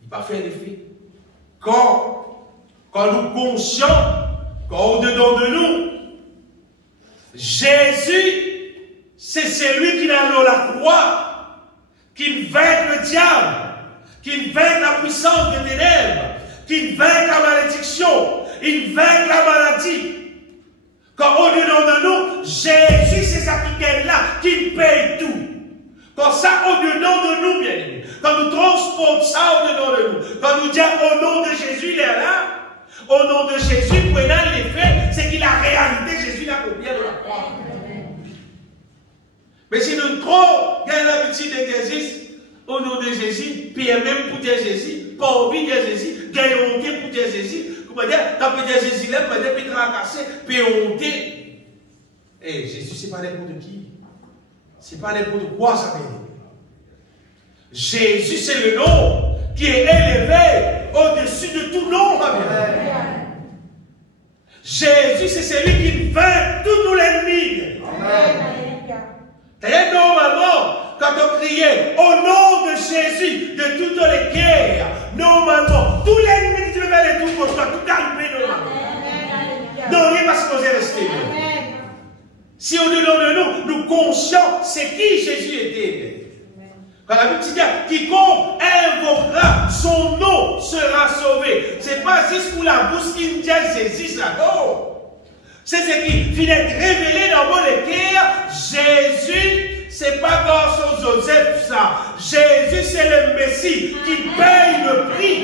Il ne va pas faire l'effet. Quand nous conscients, quand au-dedans de nous, Jésus, c'est celui qui a la croix, qui vainc le diable, qui vainc la puissance des ténèbres, qui vainc la malédiction, il vainc la maladie. Quand au-dedans de nous, Jésus, c'est ça qui est là, qui paye tout. Quand ça au-dedans de nous, bien aimé, quand nous transportons ça au-dedans de nous, quand nous disons au nom de Jésus, il est là, au nom de Jésus, prenant les faits, c'est qu'il a réalité, Jésus n'a combien de la croix. Mais si nous trop gagnons l'habitude d'exercice, au nom de Jésus, puis même pour dire Jésus, pas oublier dire Jésus, gagnons honte pour dire Jésus, comment dire, quand on dire Jésus là, on peut tracasser, puis honte. Eh, Jésus, c'est pas n'importe qui. C'est pas n'importe quoi, ça veut dire. Jésus, c'est le nom qui est élevé au-dessus de tout nom, ma bien. Jésus, c'est celui qui vainc tous nos ennemis. D'ailleurs, normalement, quand on criait au nom de Jésus, de toutes les guerres, normalement, tous les ennemis qui devaient les tout contre toi, tout calmer normalement. Non, il n'est pas supposé rester. Si au-dedans de nous, nous conscients, c'est qui Jésus était. Quand la Bible dit, quiconque invoquera son nom sera sauvé. Ce n'est pas juste pour la bouche qui dit Jésus, là, non. C'est ce qui vient d'être révélé dans mon cœur. Jésus, ce n'est pas garçon Joseph, ça. Jésus, c'est le Messie qui paye le prix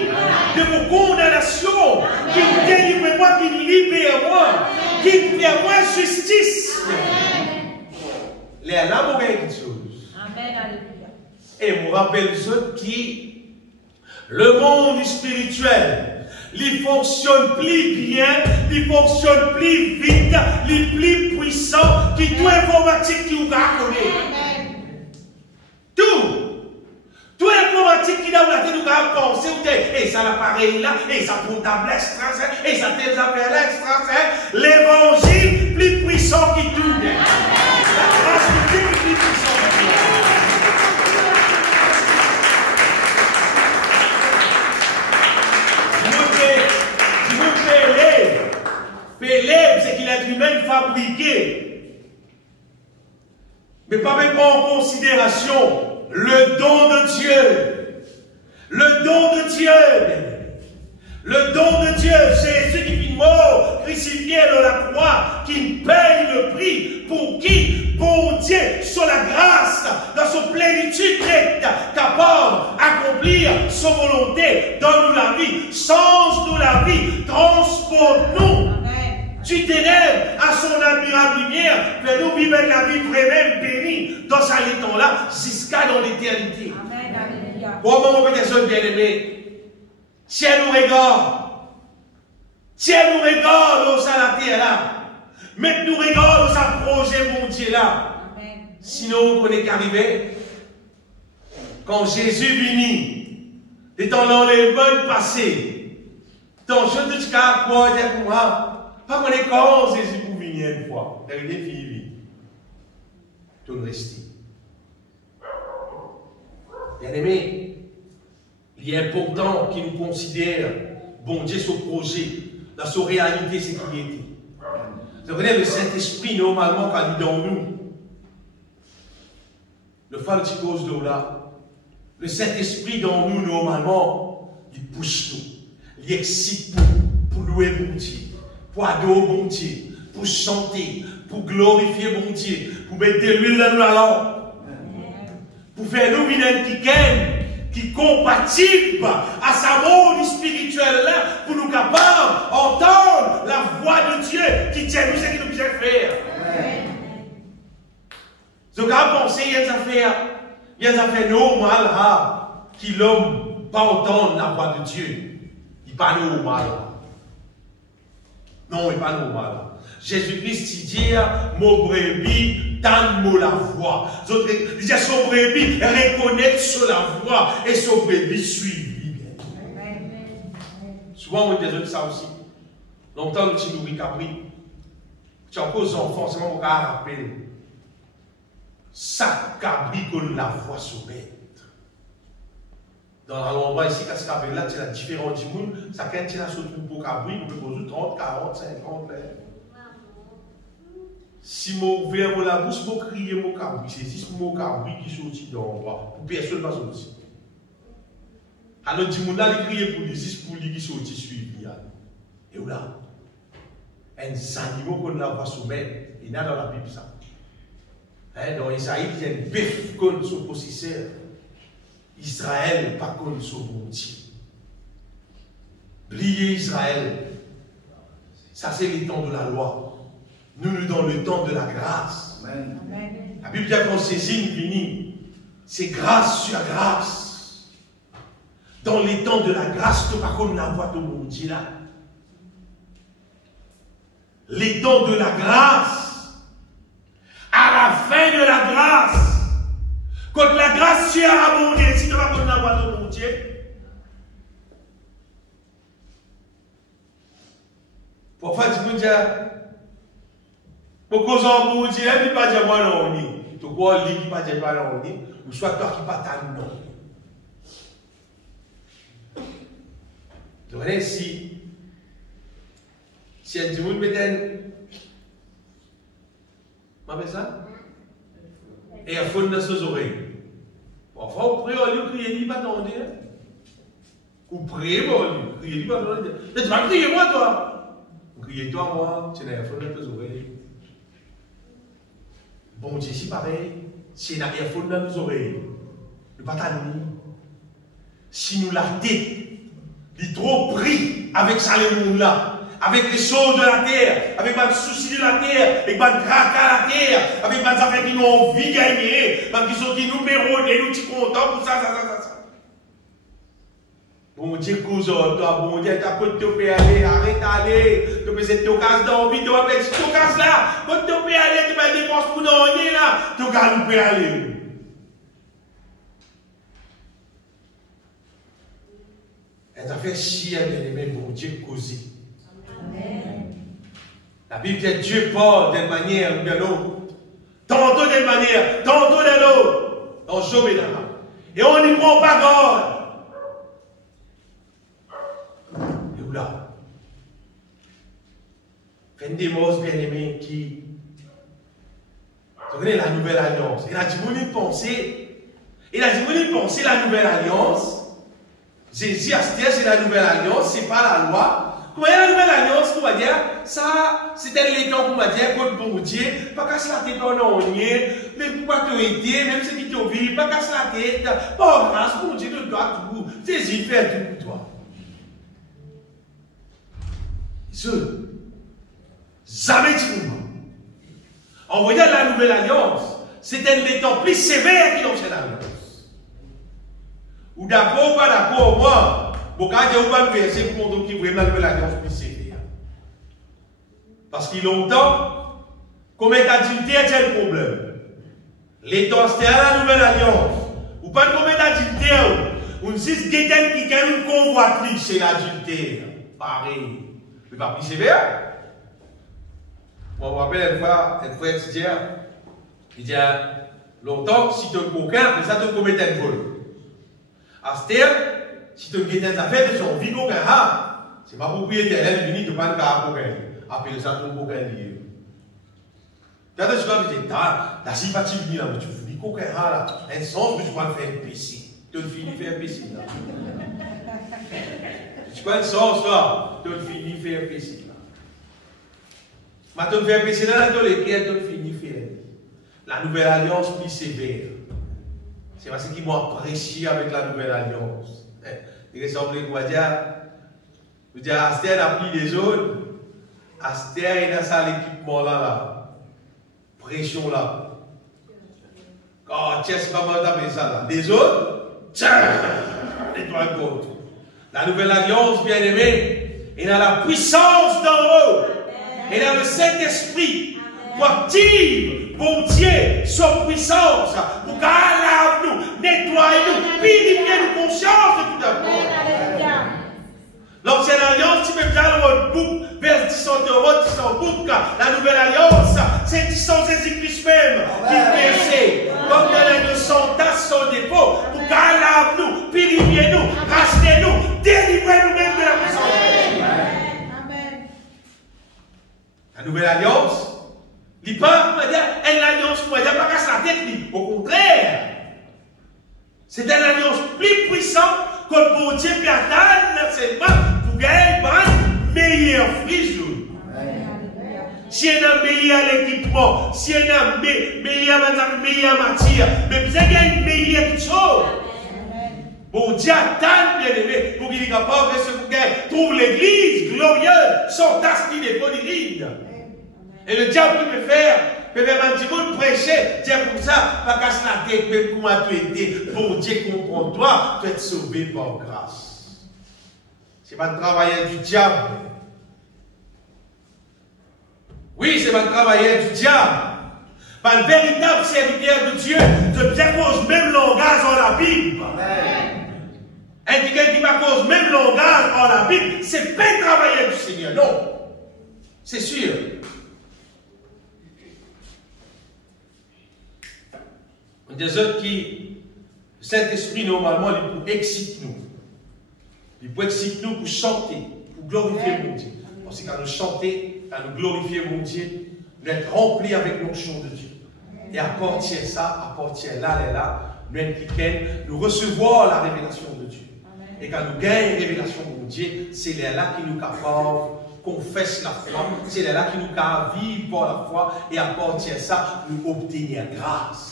de vos condamnations, qui vous délivre moi, qui libère moi, qui fait moi justice. Les là, vous voyez quelque chose. Amen, alléluia. Et vous rappelle ceux qui, le monde spirituel, il fonctionne plus bien, il fonctionne plus vite, il plus puissant, qui tout informatique qui vous connaît. Tout informatique qui a nous a pensé, et ça l'appareil là, et ça comptable extra, et ça tes affaires là extra, l'évangile plus puissant qui tout. La grâce de Dieu plus puissant qui tout. Pélève, c'est qu'il est lui-même fabriqué. Mais pas même en considération le don de Dieu. Le don de Dieu. Le don de Dieu. Jésus qui vit mort, crucifié dans la croix, qui paye le prix pour qui, bon Dieu, sur la grâce, dans son plénitude, est capable d'accomplir son volonté. Donne-nous la vie, change-nous la vie, transporte-nous du ténèbre à son admirable lumière, fais-nous vivre la vie vraiment bénie dans sa temps-là, jusqu'à dans l'éternité. Bon, mon petit bien-aimé, si elle nous regarde, au la terre là, mais nous regarde au sa projet, mon Dieu là. Sinon, on connaît qu'arriver, quand Jésus vini, étant dans les bonnes passées, dans je te dis qu'à quoi dire pour moi, pas qu'on est quand Jésus pour venir une fois. La vie fini. Tout le reste. Bien-aimés, il est important qu'il nous considère, bon Dieu, ce projet, dans sa réalité, c'est qu'il était. Vous savez, le Saint-Esprit, normalement, quand il est dans nous, le falticose de là, le Saint-Esprit dans nous, normalement, il pousse nous, il excite nous pour louer bon Dieu, pour adorer bon Dieu, pour chanter, pour glorifier bon Dieu, pour mettre de l'huile dans la langue, pour faire nous une qui est compatible à sa monde spirituel là, pour nous capables d'entendre la voix de Dieu qui tient nous ce qu'il nous fait faire. Je vais penser, il y a des affaires normales qui l'homme pas entendre la voix de Dieu. Il n'est pas normal. Non, il n'est pas normal. Jésus-Christ dit, mon brebis, donne-moi la voix. Il dit, son brebis, reconnaître sur la voix et son brebis suivi. Souvent, on dit ça aussi. Longtemps, nous avons nourri Capri. Tu as encore aux enfants, c'est moi qui rappelle. Ça Capri comme la voix sauvette. Dans la langue ici, quand c'est là, c'est la différence du monde. Ça quand tu as ce trou pour Capri, on peut poser 30, 40, 50. Si je ouvre la bouche, je crie mon Capri. C'est juste mon Capri qui sortit dans le roi. Pour personne ne va sortir. Alors, du monde là, il crie pour lui, juste pour lui qui sortit suivi. Et là, un animal qu'on la voix sauvette. Il y a dans la Bible ça. Dans Isaïe, il y a une bœuf comme son possesseur. Israël, pas comme son bon Dieu. Plier Israël. Ça, c'est le temps de la loi. Nous, dans le temps de la grâce. Amen. La Bible dit qu'on saisit une bénie. C'est grâce sur grâce. Dans les temps de la grâce, tu pas comme la voix de mon Dieu là. Les temps de la grâce. À la fin de la grâce, quand la grâce sera abondée, si tu vas connaître la voix de mon Dieu, parfois tu peux dire, pourquoi on mon Dieu, il ne pas dire moi non, tu crois qu'il ne pas dire moi non, ou soit toi qui ne pas ta non. Donc, si un dimanche me ça? Et il faut dans ses oreilles. Parfois, vous priez, vous criez, il ne va pas t'entendre. Vous priez, vous criez, il ne va pas t'entendre. Tu vas crier, moi, toi. Vous criez, toi, moi, tu n'as rien dans tes oreilles. Bon Dieu, c'est pareil. Si nous avons rien dans nos oreilles, nous ne pas t'entendre. Si nous la tête, il est trop pris avec ça, le monde là. Avec les choses de la terre, avec les soucis de la terre, avec les tracas de la terre, avec les affaires qui nous ont envie de gagner, qui nous péronnent, nous sommes contents pour ça. Bon Dieu, cousin, toi, bon Dieu, t'as pas de te faire aller, arrête d'aller, tu peux essayer de te casser dans la vie, tu vas faire ce que tu casses là, quand tu peux aller, tu vas dépenser pour nous là, tu vas nous faire aller. Et ça fait chier, bien-aimé, bon Dieu, causer. La Bible dit Dieu parle d'une manière ou de l'autre. Tantôt d'une manière, tantôt de l'autre. Dans Job et là. Et on n'y prend pas garde. Et où là? Vendemos, bien-aimé, qui. Vous connaissez la nouvelle alliance. Il a dit, vous n'y pensez. Il a dit, vous n'y pensez la nouvelle alliance. Jésus a dit, c'est la nouvelle alliance, c'est pas la loi. Comment est la nouvelle alliance, on va dire, ça, c'était les temps qu'on va dire, contre bon Dieu, pas qu'à se la tête en onnier, mais pourquoi te aider, même si tu vis, pas qu'à se la tête, pas grâce, bon Dieu, de toi, tout, Jésus fait tout pour toi. Jamais du moment. En voyant la nouvelle alliance, c'était les temps plus sévères que l'ancienne alliance. Ou d'accord ou pas d'accord, moi, beaucoup de gens ont versé pour montrer qu'ils vraiment la nouvelle alliance plus sévère. Parce qu'il y a longtemps, comme d'adultère, c'est le problème. Les temps, c'était à la nouvelle alliance. Ou pas de combien d'adultère, ou si c'est quelqu'un qui a une convoitise, c'est l'adultère. Pareil. Mais pas plus sévère. Moi, je me rappelle une fois étudiant, il dit, longtemps, si tu es un coquin, mais ça te commet un vol. Astère, si tu as des affaires, tu as envie de faire ça. Ce n'est pas propriétaire, elle est venue de ne pas le faire pour elle. Appelle ça ton pour elle. Tu as des choses qui disent, la sympathie venue là, mais tu veux dire qu'elle a un sens, mais tu vas faire un PC. Tu as fini de faire un PC là. Tu vois un sens là, tu as fini de faire un PC là. Mais tu as fait un PC là, tu as fini de faire. La nouvelle alliance plus sévère. C'est parce qu'ils m'ont apprécié avec la nouvelle alliance. Il ressemble à dire, Astère a pris des autres. Astère est dans ça l'équipement là. Pression là. Quand tu sais pas comment t'appeler ça là. Des autres, tiens, et toi contre. La nouvelle alliance, bien aimée, est dans la puissance d'en haut. Et dans le Saint-Esprit. Pour activer, bon Dieu, son puissance. Pour qu'elle lave nous, nettoie nous, purifier nous conscience de tout d'abord. L'ancienne alliance, tu peux bien le roadbook, vers 10 book. La nouvelle alliance, c'est 10 Jésus-Christ même qui versait. Comme dans le sang, tasse son défaut, pour qu'elle lave nous, purifier nous, racheter nous, délivrer nous-mêmes de la puissance. Amen. La nouvelle alliance, il pas une alliance pour dire pas qu'à sa tête. Au contraire, c'est une alliance plus puissante que le bon Dieu qui attend seulement pour gagner un meilleur fruit. Si on a meilleur équipement, si on a meilleure matière, mais vous avez une meilleure chose. Bon Dieu attend, bien aimé, pour qu'il soit capable de se trouver l'église glorieuse, sans tasse ni des bonnes. Et le diable qui peut faire, peut même un petit peu prêcher, dire comme ça, pas casse la tête, même comment tu étais, bon Dieu comprend toi, tu es sauvé par grâce. C'est pas le travail du diable. Oui, c'est pas le travail du diable. Pas le véritable serviteur de Dieu, de bien cause même langage en la Bible. Indiquer qui va cause même langage en la Bible, c'est pas le travail du Seigneur, non. C'est sûr. Des autres qui, le Saint-Esprit, normalement, il excite nous. Il peut exciter nous pour chanter, pour glorifier mon Dieu. Parce que quand nous chanter, quand nous glorifier mon Dieu, nous être remplis avec l'onction de Dieu. Et à partir de ça, à partir de là, nous impliquons, nous recevons la révélation de Dieu. Et quand nous gagnons la révélation de mon Dieu, c'est là qui nous capable confesse la foi, c'est là qui nous capable vivre par la foi, et à partir de ça, nous obtenir grâce.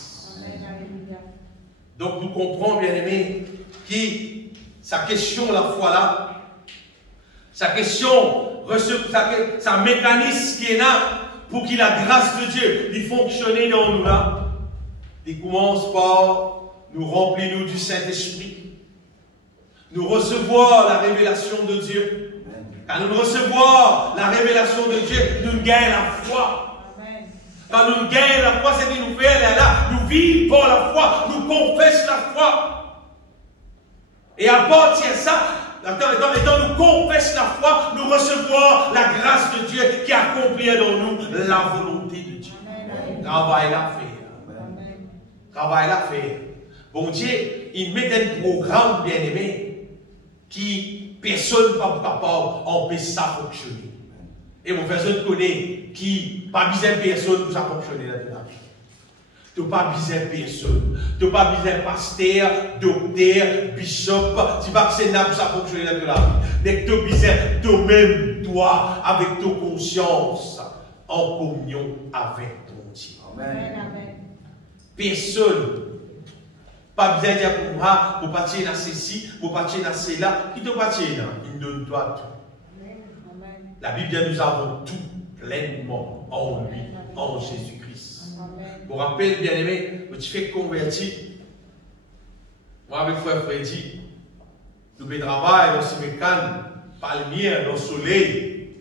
Donc nous comprenons, bien aimé, que sa question, la foi là, sa question, sa mécanisme qui est là, pour que la grâce de Dieu lui fonctionne dans nous là, il commence par nous remplir nous du Saint-Esprit, nous recevoir la révélation de Dieu. Quand nous recevons la révélation de Dieu, nous gagnons la foi. Quand nous gagnons la foi, c'est ce qui nous fait là, nous vivons par la foi, nous confessons la foi. Et à partir de ça, étant nous confessons la foi, nous recevons la grâce de Dieu qui accomplit dans nous la volonté de Dieu. Travail à faire. Travail à faire. Bon Dieu, il met un programme bien aimé qui personne n'est pas capable d'empêcher ça fonctionner. Et mon personne connaît qui pas besoin de personne pour ça fonctionner là-dedans. Tu n'as pas besoin de personne. Tu n'as pas besoin de pasteur, docteur, bishop. Tu n'as pas besoin de pour ça fonctionner là-dedans. Mais tu as besoin de toi-même, toi, avec ta conscience, en communion avec ton Dieu. Amen. Personne. Pas besoin de dire pour moi, pour partir dans ceci, pour partir dans cela. Qui te partir là? Il donne toi tout. La Bible dit nous avons tout pleinement en lui, en Jésus-Christ. Pour rappel, bien aimé, quand tu fais convertir, moi avec frère Freddy, nous faisons travail dans ce mécan, palmier, dans le soleil.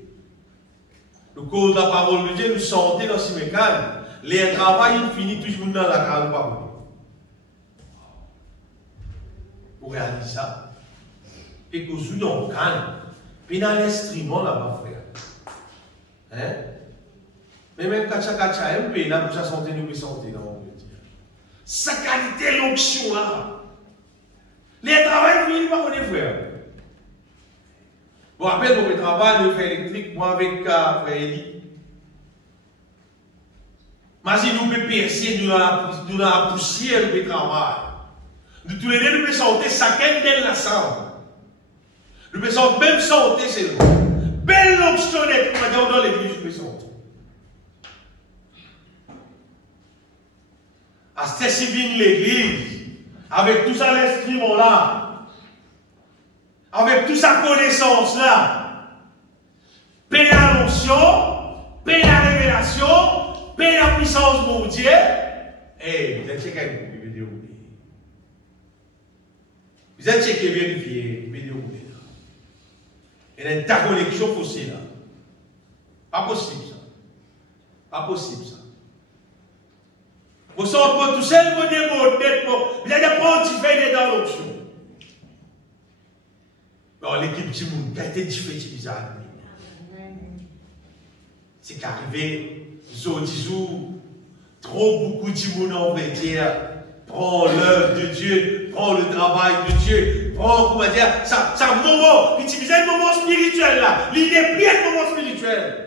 Nous causons la parole de Dieu, nous sentons dans ce mécan. Les travail, il finit toujours dans la carne parole. Pour réaliser ça, et que vous dans le calme, puis dans l'instrument là-bas, frère. Hein? Mais même quand tu as un peu là, pour ça santé, nous peut santé, non, on peut dire. Sa qualité l'onction là. Les travail, il va connaître frère. Bon, après, mon travail, le fait électrique, moi avec frère Eli. Mais si nous pouvons percer, nous dans la poussière, nous pouvons travailler. Nous tous les deux, nous pouvons sentir chacun d'elle la sang. Nous pouvons sentir même sentir, c'est le belle option d'être dans l'église, nous pouvons sentir. À cette l'église, avec tout ça l'instrument là, avec toute sa connaissance là, paix la notion, paix la révélation, paix la puissance de mon Dieu, et vous êtes checké avec vidéo. Vous êtes checké vérifié vidéo. Il y a une connexion possible là. Pas possible ça. Pas possible ça. Vous sortez tout seul, vous démontez, vous avez des pontifères dans l'option. Alors l'équipe du monde, qui a été difficile, bizarre. C'est qu'arrivé, trop beaucoup de monde, on va dire, prend l'œuvre de Dieu, prend le travail de Dieu, prend, comment dire, ça moment, utiliser un moment spirituel là, l'idée plus un moment spirituel.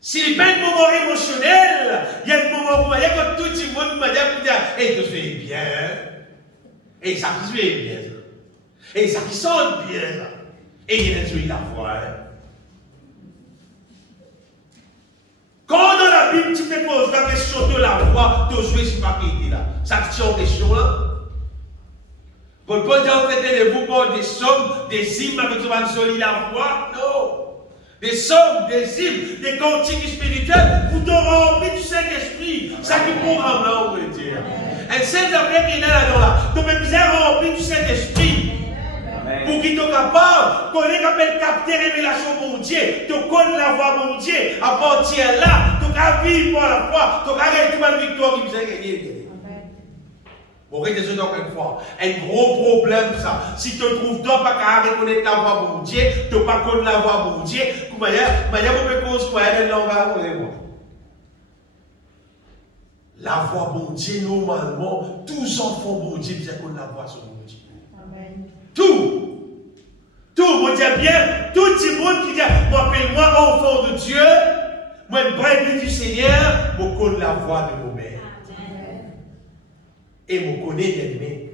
S'il n'y a pas un moment émotionnel, il y a un moment où vous voyez que tout le monde va dire, et tout se fait bien, et ça qui se fait bien, et ça qui sonne bien, et il y a une la foi. Quand dans la Bible, tu te poses la question de la foi, tu joues sur ma qui là. Ça te tient en question là. Vous ne pouvez pas traiter vous des sommes, des hymnes avec ce man solide la foi. Non. Des sommes, des hymnes, des cantiques spirituels pour te remplir du Saint-Esprit. Ça qui programme là, on peut dire. Et c'est d'après qu'il est là, tu peux bien remplir du Saint-Esprit. Pour qu'il soit capable, qu'on est capable de capter la révélation de mon Dieu, de connaître la voix de mon Dieu, à partir de là, tu vas vivre par la foi, tu vas arrêter toute la victoire qui vous a gagné. Bon, regardez encore une fois, un gros problème ça. Si tu te trouves pas qu'à reconnaître la voix de mon Dieu, tu ne pas connaître la voix de mon Dieu, comment dire, vous pouvez construire un langage. La voix de mon Dieu, normalement, tous les enfants de mon Dieu, ils connaissent la voix de mon Dieu. Tout, mon Dieu bien, tout le monde qui dit, moi, appelle-moi enfant de Dieu, moi, brebis du Seigneur, je connais la voix de mon Père. Et je connais l'ennemi.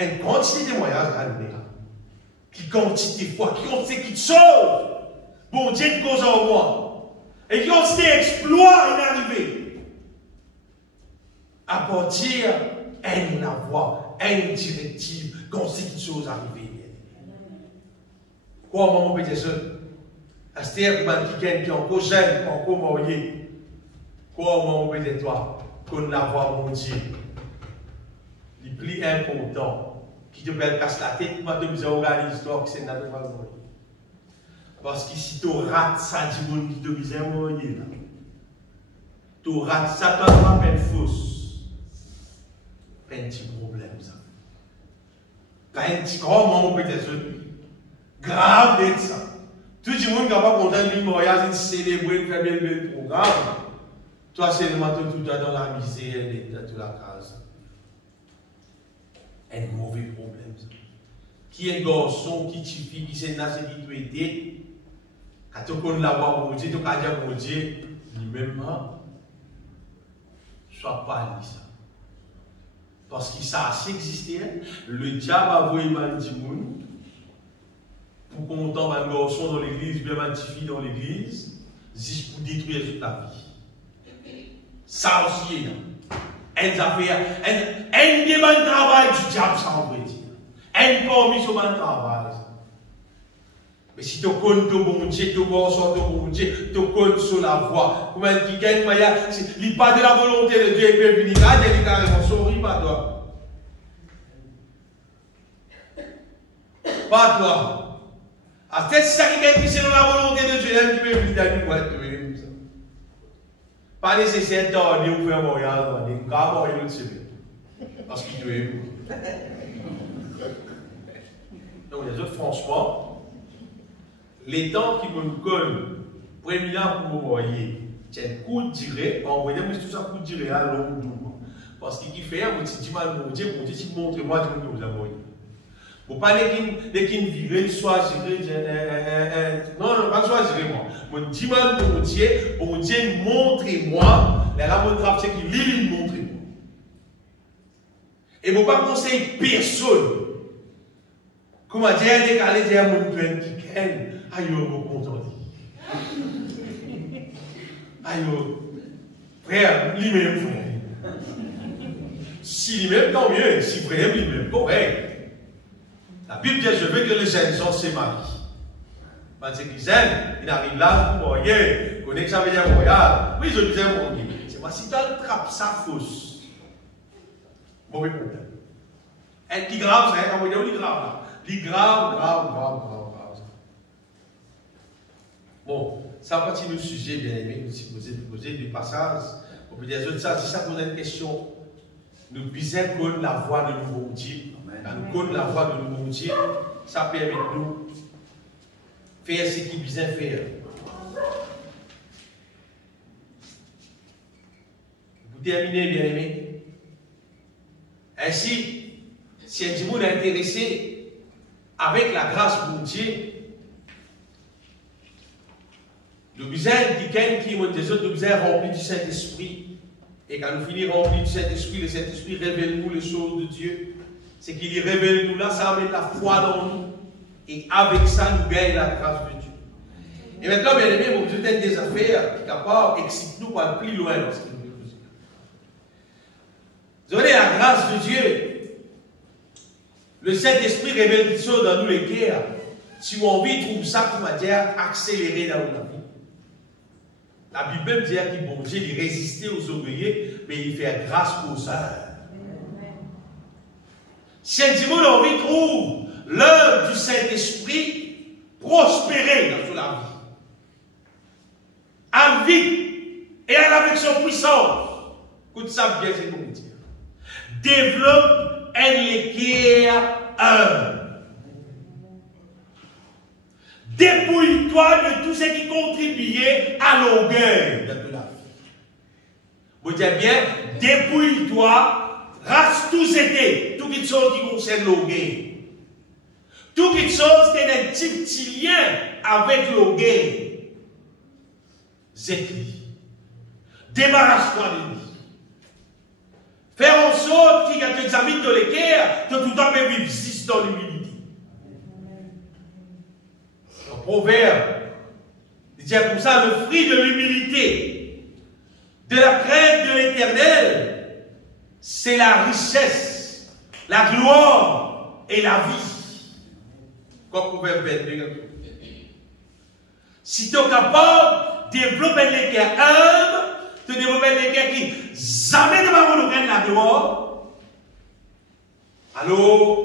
Une quantité de moyens à l'ennemi. Qui quantité de foi, qui quantité qui te sauve. Bon Dieu de cause en moi. Et qui quantité d'exploit inarrivé. À partir de la voix, une directive, quand c'est quelque chose arrivé. Quoi, mon petit soeur? Astère, qui est encore jeune, encore marié. Quoi, mon petit toi? Qu'on la voix, mon Dieu. Le plus important, qui te peut casser la tête, moi, de vous organiser l'histoire qui c'est dans le monde. Parce que si tu rates ça, du monde qui te vise à mourir, tu rates ça, tu as pas peine fausse. Pas un petit problème, ça. Pas un petit grand peut-être grave d'être ça. Tout le monde qui n'a pas content de l'immoyage, de célébrer, de faire bien le programme. Toi, c'est le matin tout dans la misère, dans toute la case. Un mauvais problème, ça. Qui est un garçon, qui t'y fille, qui s'est nassé, qui doit aider. Quand tu connais la voix pour Dieu, tu as dit pour Dieu, lui-même, sois pas dit ça. Parce que ça a existé, le diable a voulu un petit monde pour qu'on tombe un garçon dans l'église, bien un petit fille dans l'église, juste pour détruire toute la vie. Ça aussi, elles affaires, elles demandent le travail du diable, ça on peut dire. Elles commis sur le travail. Mais si tu connais ton bon Dieu, tu connais ton bon Dieu, tu connais sur la voie, comment tu gagnes, il n'y a pas de la volonté de Dieu, il peut venir, il est carrément sorry, pas toi. Pas toi. À tête, c'est ça qui est selon la volonté de Dieu, il peut venir dans une boîte. Pas nécessaire d'order ou faire mourir, d'order. Il va mourir l'autre semaine. Parce qu'il doit aimer. Donc, les autres, franchement, les temps qui nous collent, premier pour vous voyez, c'est un coup de durée, envoyez-moi tout ça coup de durée à long double. Parce qu'il fait, vous dites, mon Dieu, montre-moi tout le monde. Vous parlez qu'il virer, soit gérer, non, pas soit gérer moi. Mon Dieu, montrez-moi. La montre, c'est qu'il lit, montrez-moi. Et vous ne pas conseiller personne. Comment dire, décaler, dire, mon plein qui ken, aïe, vous content. Aïe, frère, lui-même, frère. Si lui-même, tant mieux. Si frère, lui-même, correct. La Bible dit, je veux que les jeunes gens se marient. Parce qu'ils aiment, ils arrivent là, pour mourir. Connaît que ça veut dire royal. Oui, je disais mourir. C'est moi, si tu as le trappe, ça fausse. Mauvais problème. Et qui grave, c'est un moyen, il grave là. Il grave. Bon, ça va partir du sujet, bien aimé. Nous si poser des passages. On peut dire, ça, si ça pose une question, nous puisons connaître la voix de nouveau Dieu. Quand nous connaissons la voix de nouveau Dieu, ça permet de nous faire ce qu'il besoin faire. Vous terminez, bien aimé. Ainsi, si un monde est intéressé avec la grâce de Dieu, nous besoin de quelqu'un qui nous besoin rempli du Saint-Esprit. Et quand nous finissons remplis du Saint-Esprit, le Saint-Esprit révèle nous les choses de Dieu. C'est qu'il y révèle nous là, ça amène la foi dans nous. Et avec ça, nous gagnons la grâce de Dieu. Et maintenant, bien aimé, vous avez des affaires qui sont capables d'exciter nous pour aller plus loin dans ce que nous faisons. Vous avez la grâce de Dieu. Le Saint-Esprit révèle des choses dans nous les cœurs. Si vous avez envie de trouver ça, comme dire, accélérer dans notre vie. La Bible dit qu'il bon Dieu, il résistait aux ouvriers, mais il fait grâce aux œuvres. Si un dimanche on trouve l'œuvre du Saint-Esprit prospérer dans la vie, en vie et avec son puissance, écoute ça bien, c'est pour dire. Développe un équerre humble. Dépouille-toi de tout ce qui contribuait à l'orgueil de la vie. Vous dites bien, dépouille-toi, rase tous été, toutes les choses qui concernent l'orgueil. Toutes les choses qui ont un petit lien avec l'orgueil. Zécli. Débarrasse-toi de lui. Faire en sorte qu'il y a des amis de l'équerre, de tout temps vivre juste dans l'humilité. Proverbe, il dit comme ça, le fruit de l'humilité, de la crainte de l'Éternel, c'est la richesse, la gloire et la vie. Comme Proverbe 22. Si tu es capable de développer un cœur humble, de développer un cœur qui jamais ne va regarder la gloire, alors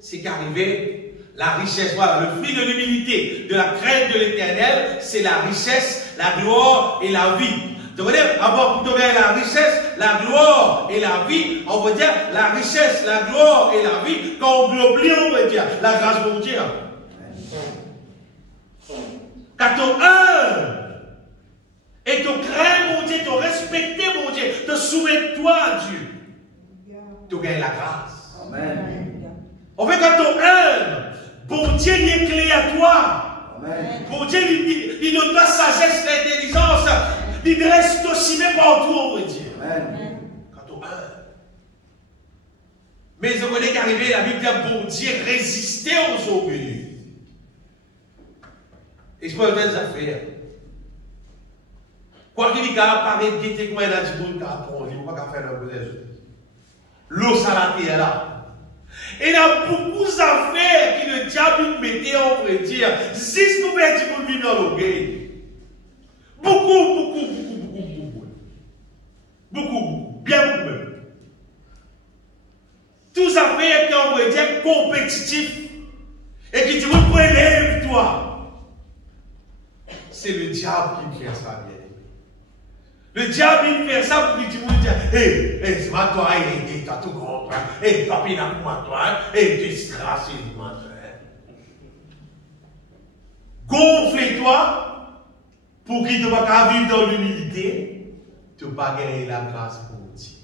c'est qu'arrivé. La richesse, voilà, le fruit de l'humilité, de la crainte de l'Éternel, c'est la richesse, la gloire et la vie. Donc, avant, pour donner la richesse, la gloire et la vie, on veut dire la richesse, la gloire et la vie, quand on l'oublie, on veut dire la grâce de Dieu. Quand tu humble et tu crains mon Dieu, tu respectes mon Dieu, tu soumets-toi à Dieu, tu gagnes la grâce. Amen. En fait, quand tu humble, bon Dieu, il est clé à toi. Amen. Bon Dieu, il donne la sagesse, l'intelligence. Il reste aussi même partout, on veut dire. Amen. Quand on mais vous voyez qu'arriver, la Bible dit bon Dieu résister aux orgueilleux. Et je peux faire des affaires. Quoi qu'il y ait, paraît guetter comme il a dit, il ne faut pas faire un peu des autres. L'eau salatée est là. Et il y a beaucoup d'affaires que le diable mettait, on pourrait dire, si nous mettons vivre dans l'orgueil. Beaucoup. Bien beaucoup même. Tous les affaires qu'on pourrait dire compétitifs et qui disent, relève-toi. C'est le diable qui fait ça, bien. Le diable, il fait ça pour qu'il dise, c'est pas toi, et t'as tout compris, et papi n'a pas toi, et tu seras sur moi. Gonfle-toi pour qu'il ne va pas vivre dans l'humilité, tu ne vas pas gagner la grâce pour Dieu.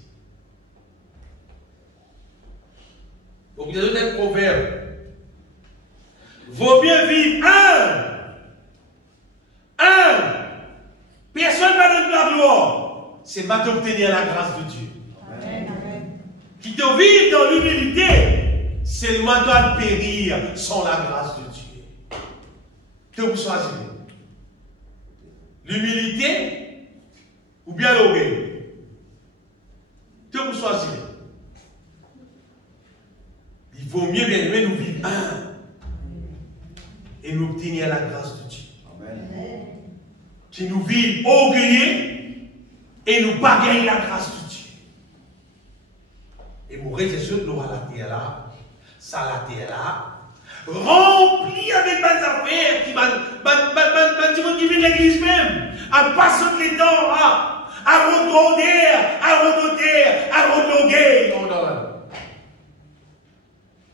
Donc, il y a d'autres proverbes. Vaut mieux vivre un. Personne va donner la gloire. C'est pas d'obtenir la grâce de Dieu. Amen. Qui te vivent dans l'humilité, seulement doit périr sans la grâce de Dieu. Que vous choisissez. L'humilité ou bien l'orgueil. Que vous choisissez. Il vaut mieux, bien aimé, nous vivre un et nous obtenir la grâce de Dieu. Amen. Qui nous vivent orgueilleux et nous pas gagner la grâce de Dieu. Et mourir, c'est sûr que nous allons la terre là, ça la terre là, rempli avec des affaires qui viennent de l'église même, à passer les temps, à retourner, à retourner.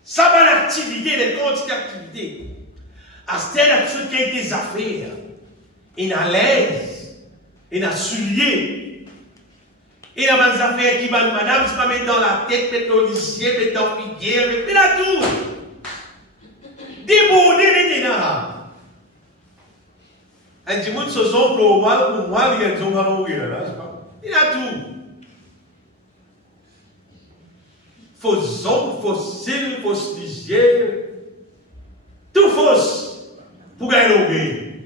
Ça va l'activité, les quantités d'activité. À cette action qui a des affaires, il a l'aise, il a soulier. Il y a des affaires qui vont, madame, c'est pas mettre dans la tête, mettre dans l'lycée, mettre dans la figuière, mettre dans tout. Déborder les ténards. Un petit monde se sent pour moi, il y a des gens qui il a tout. Faux hommes, fossiles, faux lycées, tout fausse pour gagner l'orgueil.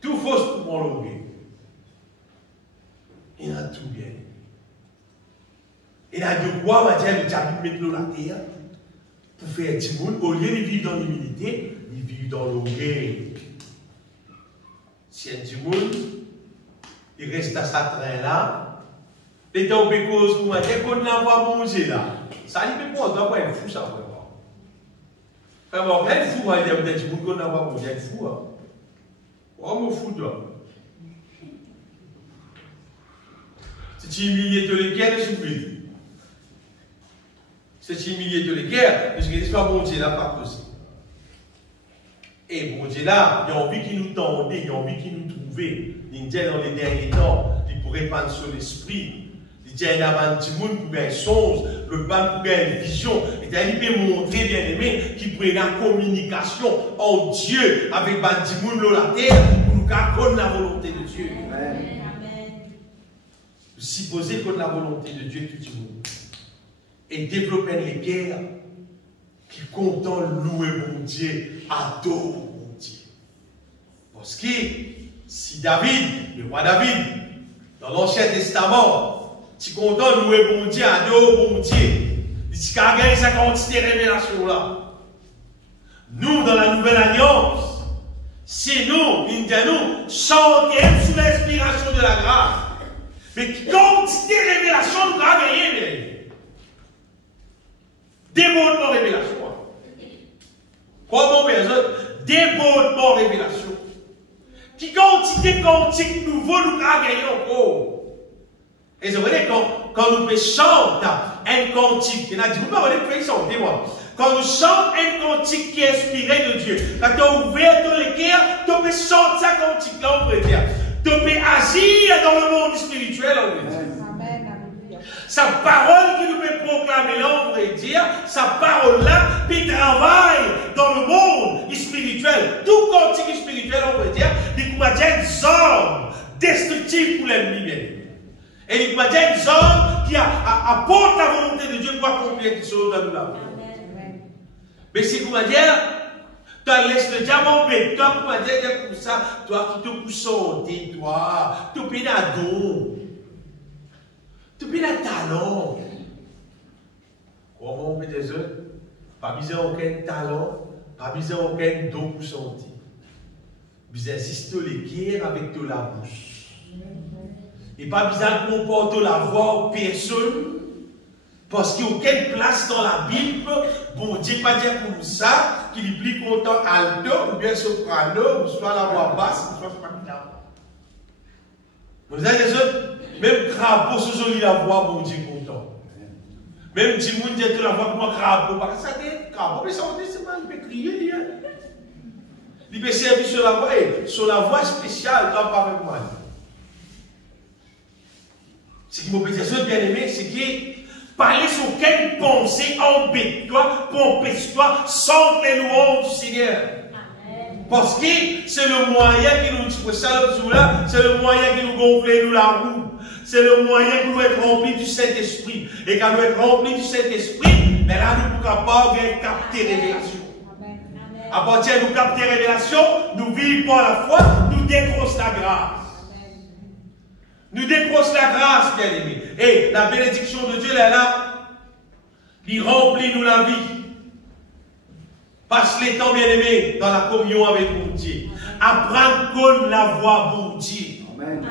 Tout fausse pour mon l'orgueil. Il a tout bien. Il a de quoi, on va dire, le diable mettre l'eau la terre pour faire du monde. Au lieu de vivre dans l'humilité, il vit dans l'orgueil. Si un petit monde, il reste à sa train là, les temps où il cause pour moi, dès qu'on a pas mangé là, ça lui fait quoi? On doit pas être fou, ça, vraiment. Vraiment, il est fou, il y a des gens qu'on a pas mangé, il est fou. On me fout là. C'est humilié de les guerres, je vous c'est humilié de les guerres, parce que l'histoire, bon Dieu, là, pas possible. Et bon Dieu, là, il y a envie qu'il nous tendait, il y a envie qu'il nous trouvait. Il dit dans les derniers temps, il pourrait prendre sur l'esprit. Il dit, il y a un petit monde pour gagner songe, le ban pour gagner une vision. Et il peut montrer, bien aimé, qu'il pourrait la communication en Dieu avec un petit monde sur la terre pour nous connaître la volonté de Dieu. Amen. Supposer qu'on a la volonté de Dieu tout le monde. Et développer les guerres qui content louer mon Dieu, adore mon Dieu. Parce que si David, le roi David, dans l'Ancien Testament, si content louer mon Dieu, adore mon Dieu, il dit qu'il a gagné sa quantité de révélations là. Nous, dans la Nouvelle Alliance, c'est nous, nous, chantons sous l'inspiration de la grâce. Mais quantité de révélations nous a gagné. Débordement révélation. Comment personne? Débordement révélation. Qui quantité quantique nouveau nous a gagné encore. Et vous voyez, quand nous chantons un cantique, il y a dit, vous ne pouvez pas chanter, moi. Quand nous chantons un cantique qui est inspiré de Dieu, quand tu as ouvert ton cœur, tu peux chanter ce cantique-là, on pourrait dire. Tu peux agir dans le monde spirituel, on pourrait dire. Sa parole qui nous peut proclamer là, on pourrait dire, sa parole-là, puis travaille dans le monde spirituel. Tout cantique spirituel, on pourrait dire, des hommes destructifs pour l'ennemi bien. Et des hommes qui apportent la volonté de Dieu pour accomplir quelque chose dans la vie. Mais c'est comment dire, tu laisses le diamant, mais toi, comment dire, comme ça, toi qui te pousses, toi, tu peux la don. Tu peux la talent. Comment on met des œufs? Pas besoin aucun talent, pas besoin aucun don pour sentir. Besoin juste les guerres avec de la bouche. Et pas besoin de comporter la voix aux personnes. Parce qu'il n'y a aucune place dans la Bible, bon Dieu pas dire comme ça, qu'il est plus content alto, ou bien soprano, ou soit la voix basse, ou soit spectacle. Vous avez des autres, même crapaud, ce joli la voix, bon Dieu content. Même si vous dites que la voix, comment crapaud, parce que ça dit crapaud, mais ça on dit, c'est pas, il peut crier, il peut servir sur la voix, et sur la voix spéciale, tu n'as pas avec moi. Ce qui m'a dit, bien aimé, c'est que Parler sur quelle pensée embête-toi, pompesse-toi, sans les louanges du Seigneur. Parce que c'est le moyen qui nous c'est le moyen qui nous gonfle nous la roue. C'est le moyen qui nous être rempli du Saint-Esprit. Et quand nous être rempli du Saint-Esprit, mais là nous sommes capables de capter révélation. À partir de nous capter révélation, nous vivons par la foi, nous décrochons la grâce. Nous décrochons la grâce, bien aimé. Et la bénédiction de Dieu, elle est là, il remplit nous la vie. Passe les temps, bien aimé, dans la communion avec mon Dieu. Apprendre comme la voix bon Dieu. Amen.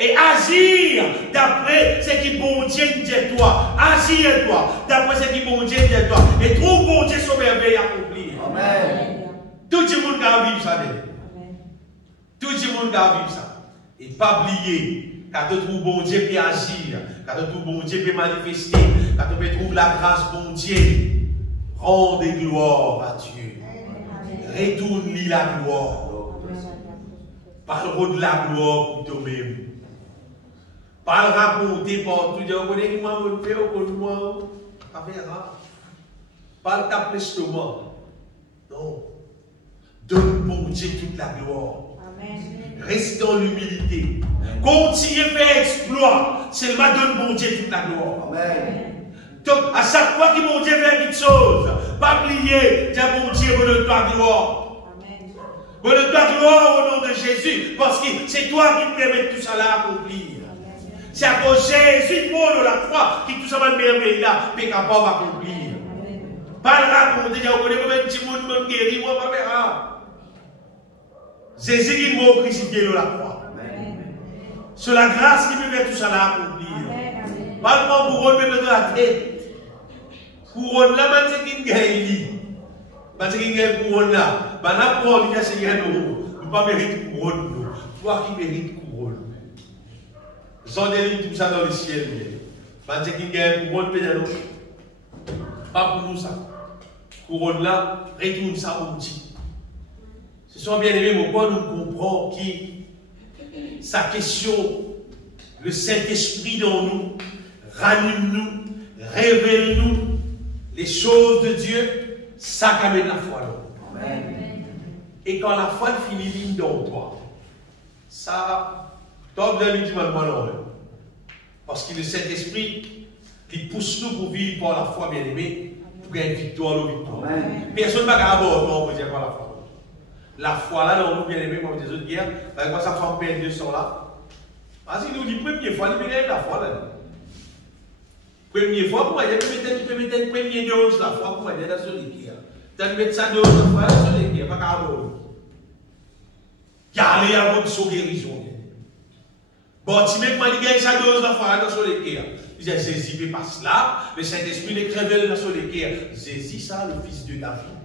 Et agir d'après ce qui bon Dieu dit de toi. Agir toi d'après ce qui bon Dieu dit de toi. Et trouve bon Dieu son merveille accomplir. Amen. Tout le monde va vivre ça. Tout le monde va vivre ça. Et pas oublier, quand tu trouves bon Dieu peut agir, quand tu trouves bon Dieu peut manifester, quand tu trouves la grâce bon Dieu, rendez gloire à Dieu. Retourne-lui la gloire. Parle de la gloire pour toi-même. Parle raconter partout. Dis, on connaît qui m'a fait, on connaît moi. Parle ta l'estomac. Non. Donne bon Dieu toute la gloire. Reste dans l'humilité. Continue à faire exploit. Seulement donne bon Dieu toute la gloire. Amen. Donc, à chaque fois que mon Dieu fait quelque chose, pas oublier, dis mon Dieu, donne-toi gloire. Donne-toi gloire au nom de Jésus, parce que c'est toi qui permets tout ça là accomplir. C'est à cause de Jésus, mort de la croix, qui tout ça va merveiller là, est capable d'accomplir. Pas le raconter, on connaît même un petit monde qui guérit, moi, pas faire. Jésus qui est mort crucifié de la croix. C'est la grâce qui me fait tout ça là accomplir. Pas le couronne même de la tête. Couronne là, c'est qui gagne. Parce qu'il y a une couronne là. Bah, n'a pas dit à Seigneur, nous pas mérite couronne. Toi qui mérites couronne. Sans délit tout ça dans le ciel. Parce qu'il y a une couronne, pas pour nous ça. Couronne là, retourne ça au petit. Ce sont bien aimés, pourquoi nous comprenons que sa question, le Saint-Esprit dans nous, ranime-nous, révèle-nous les choses de Dieu, ça amène la foi là. Amen. Et quand la foi finit ligne dans toi, ça, top de l'unité parce que le Saint-Esprit, il pousse nous pour vivre par la foi, bien aimé, pour gagner victoire ou victoire. Amen. Personne ne va aborder, on peut dire par la foi. La foi là, dans nous, bien aimé, comme des autres guerres, avec quoi ça fait perdre de sang là. Parce qu'il nous dit, première fois, il y a la foi là. Première fois, pour moi, tu peux mettre une première dose la foi pour moi, il y a dans les guerres. Tu peux mettre ça dose la foi dans les guerres, pas qu'à mort. Il y a les avant de son guérison. Bon, tu mets mal gagner sa dose la foi dans les guerres. Il dit, Jésus ne passe là, le Saint-Esprit ne révèle dans les guerres. Jésus, ça, le fils de David.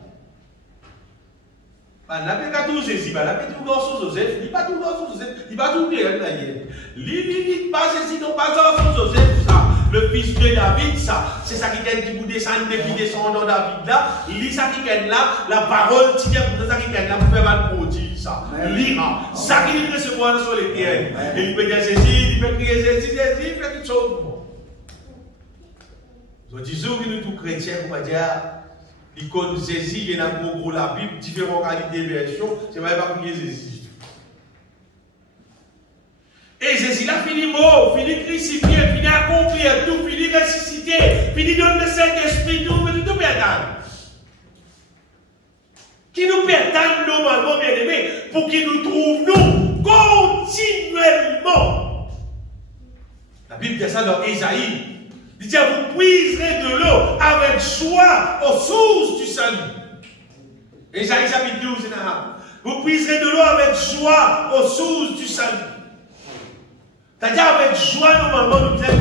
Il n'a pas tout Jésus, il n'a pas tout garçon Joseph, il n'a pas tout garçon Joseph, il n'a pas tout clair d'ailleurs. Il pas Jésus, non pas garçon Joseph, ça. Le fils de David, ça. C'est ça qui gagne qui vous descend depuis descendant David là. Il ça qui gagne là, la parole, c'est ça qui gagne là pour faire mal produit, ça. Lira. Ça qui lui recevoir sur les terres. Et il peut dire Jésus, il peut crier Jésus, Jésus, il fait quelque chose. Je dis que nous tous chrétiens, on va dire. L'icône Jésus, il y a pour la Bible, différentes qualités de version, c'est pas pour Jésus. Et Jésus a fini mort, fini crucifié, fini accompli tout, fini ressuscité, fini donner le Saint-Esprit, tout, mais tout perdant. Qui nous perdant normalement, bien aimés, pour qu'il nous trouve nous continuellement. La Bible dit ça dans Ésaïe. Il dit, vous puiserez de l'eau avec joie aux sources du salut. Ésaïe chapitre 12, vous puiserez de l'eau avec joie aux sources du salut. C'est-à-dire avec joie, normalement, nous êtes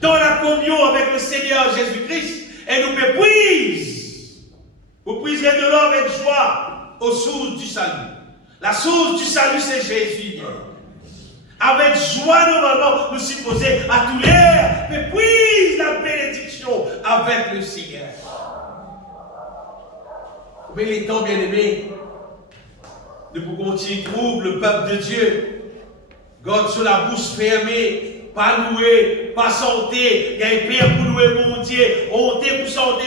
dans la communion avec le Seigneur Jésus-Christ, et nous puise. Vous puiserez de l'eau avec joie aux sources du salut. La source du salut, c'est Jésus. Avec joie, normalement, nous supposer à tous l'air, mais puise la bénédiction avec le Seigneur. Mais les temps, bien aimés, de vous continuer trouve le peuple de Dieu, garde sur la bouche fermée, pas louer, pas santé, il y a un père pour louer mon Dieu, honte pour santé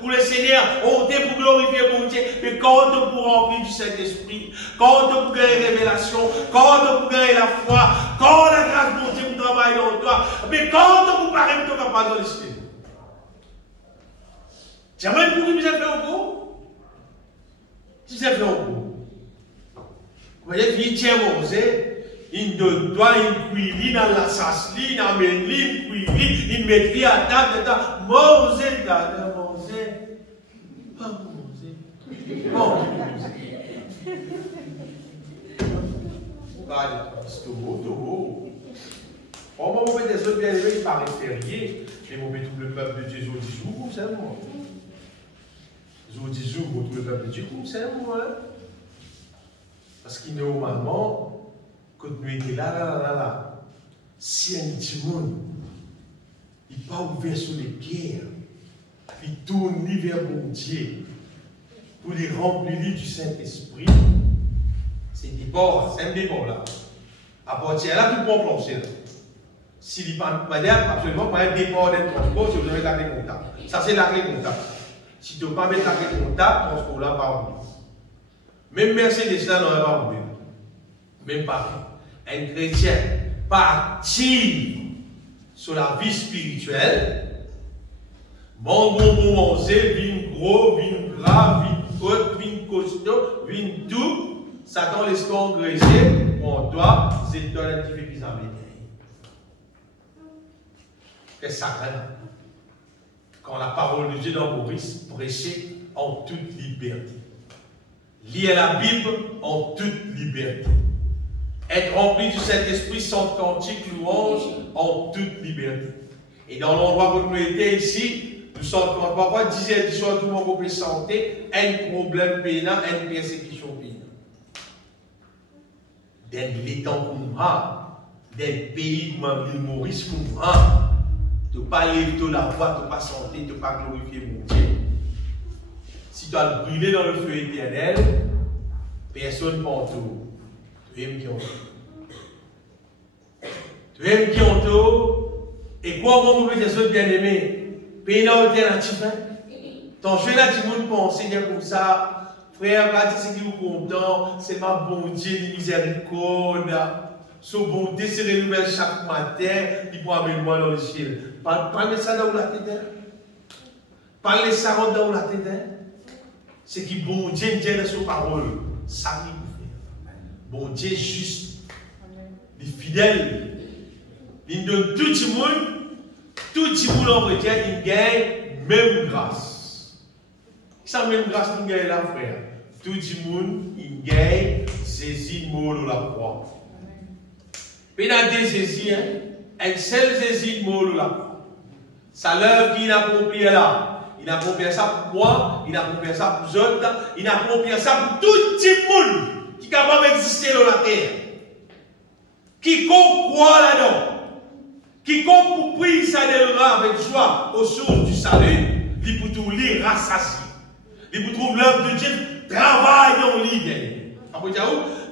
pour le Seigneur, honte pour glorifier mon Dieu, mais compte pour remplir du Saint-Esprit, compte pour gagner la révélation, compte pour gagner la foi, compte la grâce de mon Dieu pour travailler dans toi, mais compte pour parler de ton papa dans le ciel. Tu as même pour que tu aies fait un coup? Tu sais fait un coup. Vous voyez, il tient mon il donne toi une cuisine dans la sasse, il amène une cuisine, il met à table, Mosé, pas Mosé. C'est beau. On va mettre des autres bien élevés, il paraît férié, mais on met tout le peuple de Dieu au 10 jours, c'est moi. Au 10 jours, tout le peuple de Dieu, c'est moi. Parce qu'il normalement, quand nous étions là, si un petit monde, il n'est pas ouvert sur les guerres, il tourne vers mon Dieu pour les remplir du Saint-Esprit, c'est un départ là. À partir de là, tout bon plancher. S'il n'y a pas de manière, absolument pas un départ d'un transport, si vous avez la clé comptable. Ça, c'est la clé comptable. Si tu ne veux pas mettre la clé comptable, transport là, pas ouvert. Même Mercedes là, n'aurait pas ouvert. Même pas. Un chrétien pas actif sur la vie spirituelle, bon manger, vin gros, vin gras, vin haute, vin costaud, vin tout, Satan laisse t'engraisser, pour toi, c'est toi qui fais qu'ils amènent. Qu'est-ce que ça craint? Quand la parole de Dieu dans Maurice, prêcher en toute liberté. Lire la Bible en toute liberté. Être rempli du Saint-Esprit sans cantique, louange, en toute liberté. Et dans l'endroit où nous étions ici, nous sommes parfois 10 heures du soir, tout le monde peut santé, un problème pénal, une persécution pénale. Dans les temps qu'on a, dans le pays comme l'île Maurice qu'on a, tu ne pas lever la voix, tu ne pas santé, tu ne pas glorifier mon Dieu. Si tu as brûlé dans le feu éternel, personne ne peut tout. Tu aimes qui ont tu aimes qui ont tout. Et quoi, mon mauvais des bien-aimés? Pays alternatif, hein? Ton jeu là, tu monde penser comme ça. Frère, quand tu sais qui vous content, c'est ma bon Dieu, de miséricorde. Son bonté se renouvelle chaque matin, il peut amener moi dans le ciel. Parlez ça dans la tête. Parlez ça dans la tête. C'est qui bon Dieu dit dans sa parole. Ça qui vous fait. Bon Dieu juste. Les fidèles. Il donne tout le monde en retient, il gagne même grâce. Ça même grâce qu'il gagne là, frère. Tout le monde, il gagne Jésus mort de la croix. Mais il y a des Jésus, un seul Jésus mort de la croix. Ça l'œuvre qu'il a accompli là. Il a accompli ça pour moi, il a accompli ça pour les autres, il a accompli ça pour tout le monde qui est capable d'exister dans la terre. Quiconque croit là-dedans, quiconque pour prier s'adhérera avec joie aux sources du salut, il peut tout lire rassasié. Il peut trouver l'œuvre de Dieu travaille dans l'idée. Après,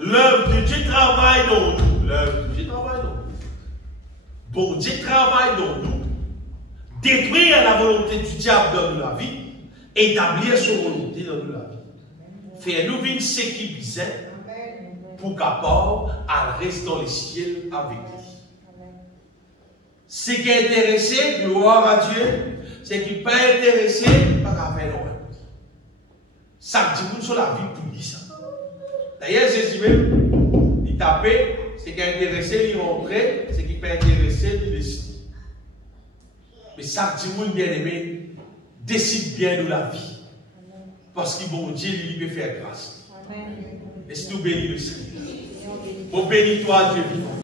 l'œuvre de Dieu travaille dans nous. L'œuvre de Dieu travaille dans nous. Bon Dieu travaille dans nous. Détruire la volonté du diable dans la vie, établir sa volonté dans la vie. Faire nous vivre ce qui disait pour capable à rester dans les ciels avec lui. Ce qui est intéressé, gloire à Dieu, c'est qui n'est pas intéressé par la l'autre. Ça dit sur la vie pour lui ça. D'ailleurs, Jésus même, il tapait, c'est qui est intéressé, il rentrait, c'est qui n'est pas intéressé, il laisse. Mais ça dit bien aimé, décide bien de la vie. Parce que bon Dieu, il peut faire grâce. Laisse-nous bénir le Seigneur. Bon, bénis-toi, Dieu vivant.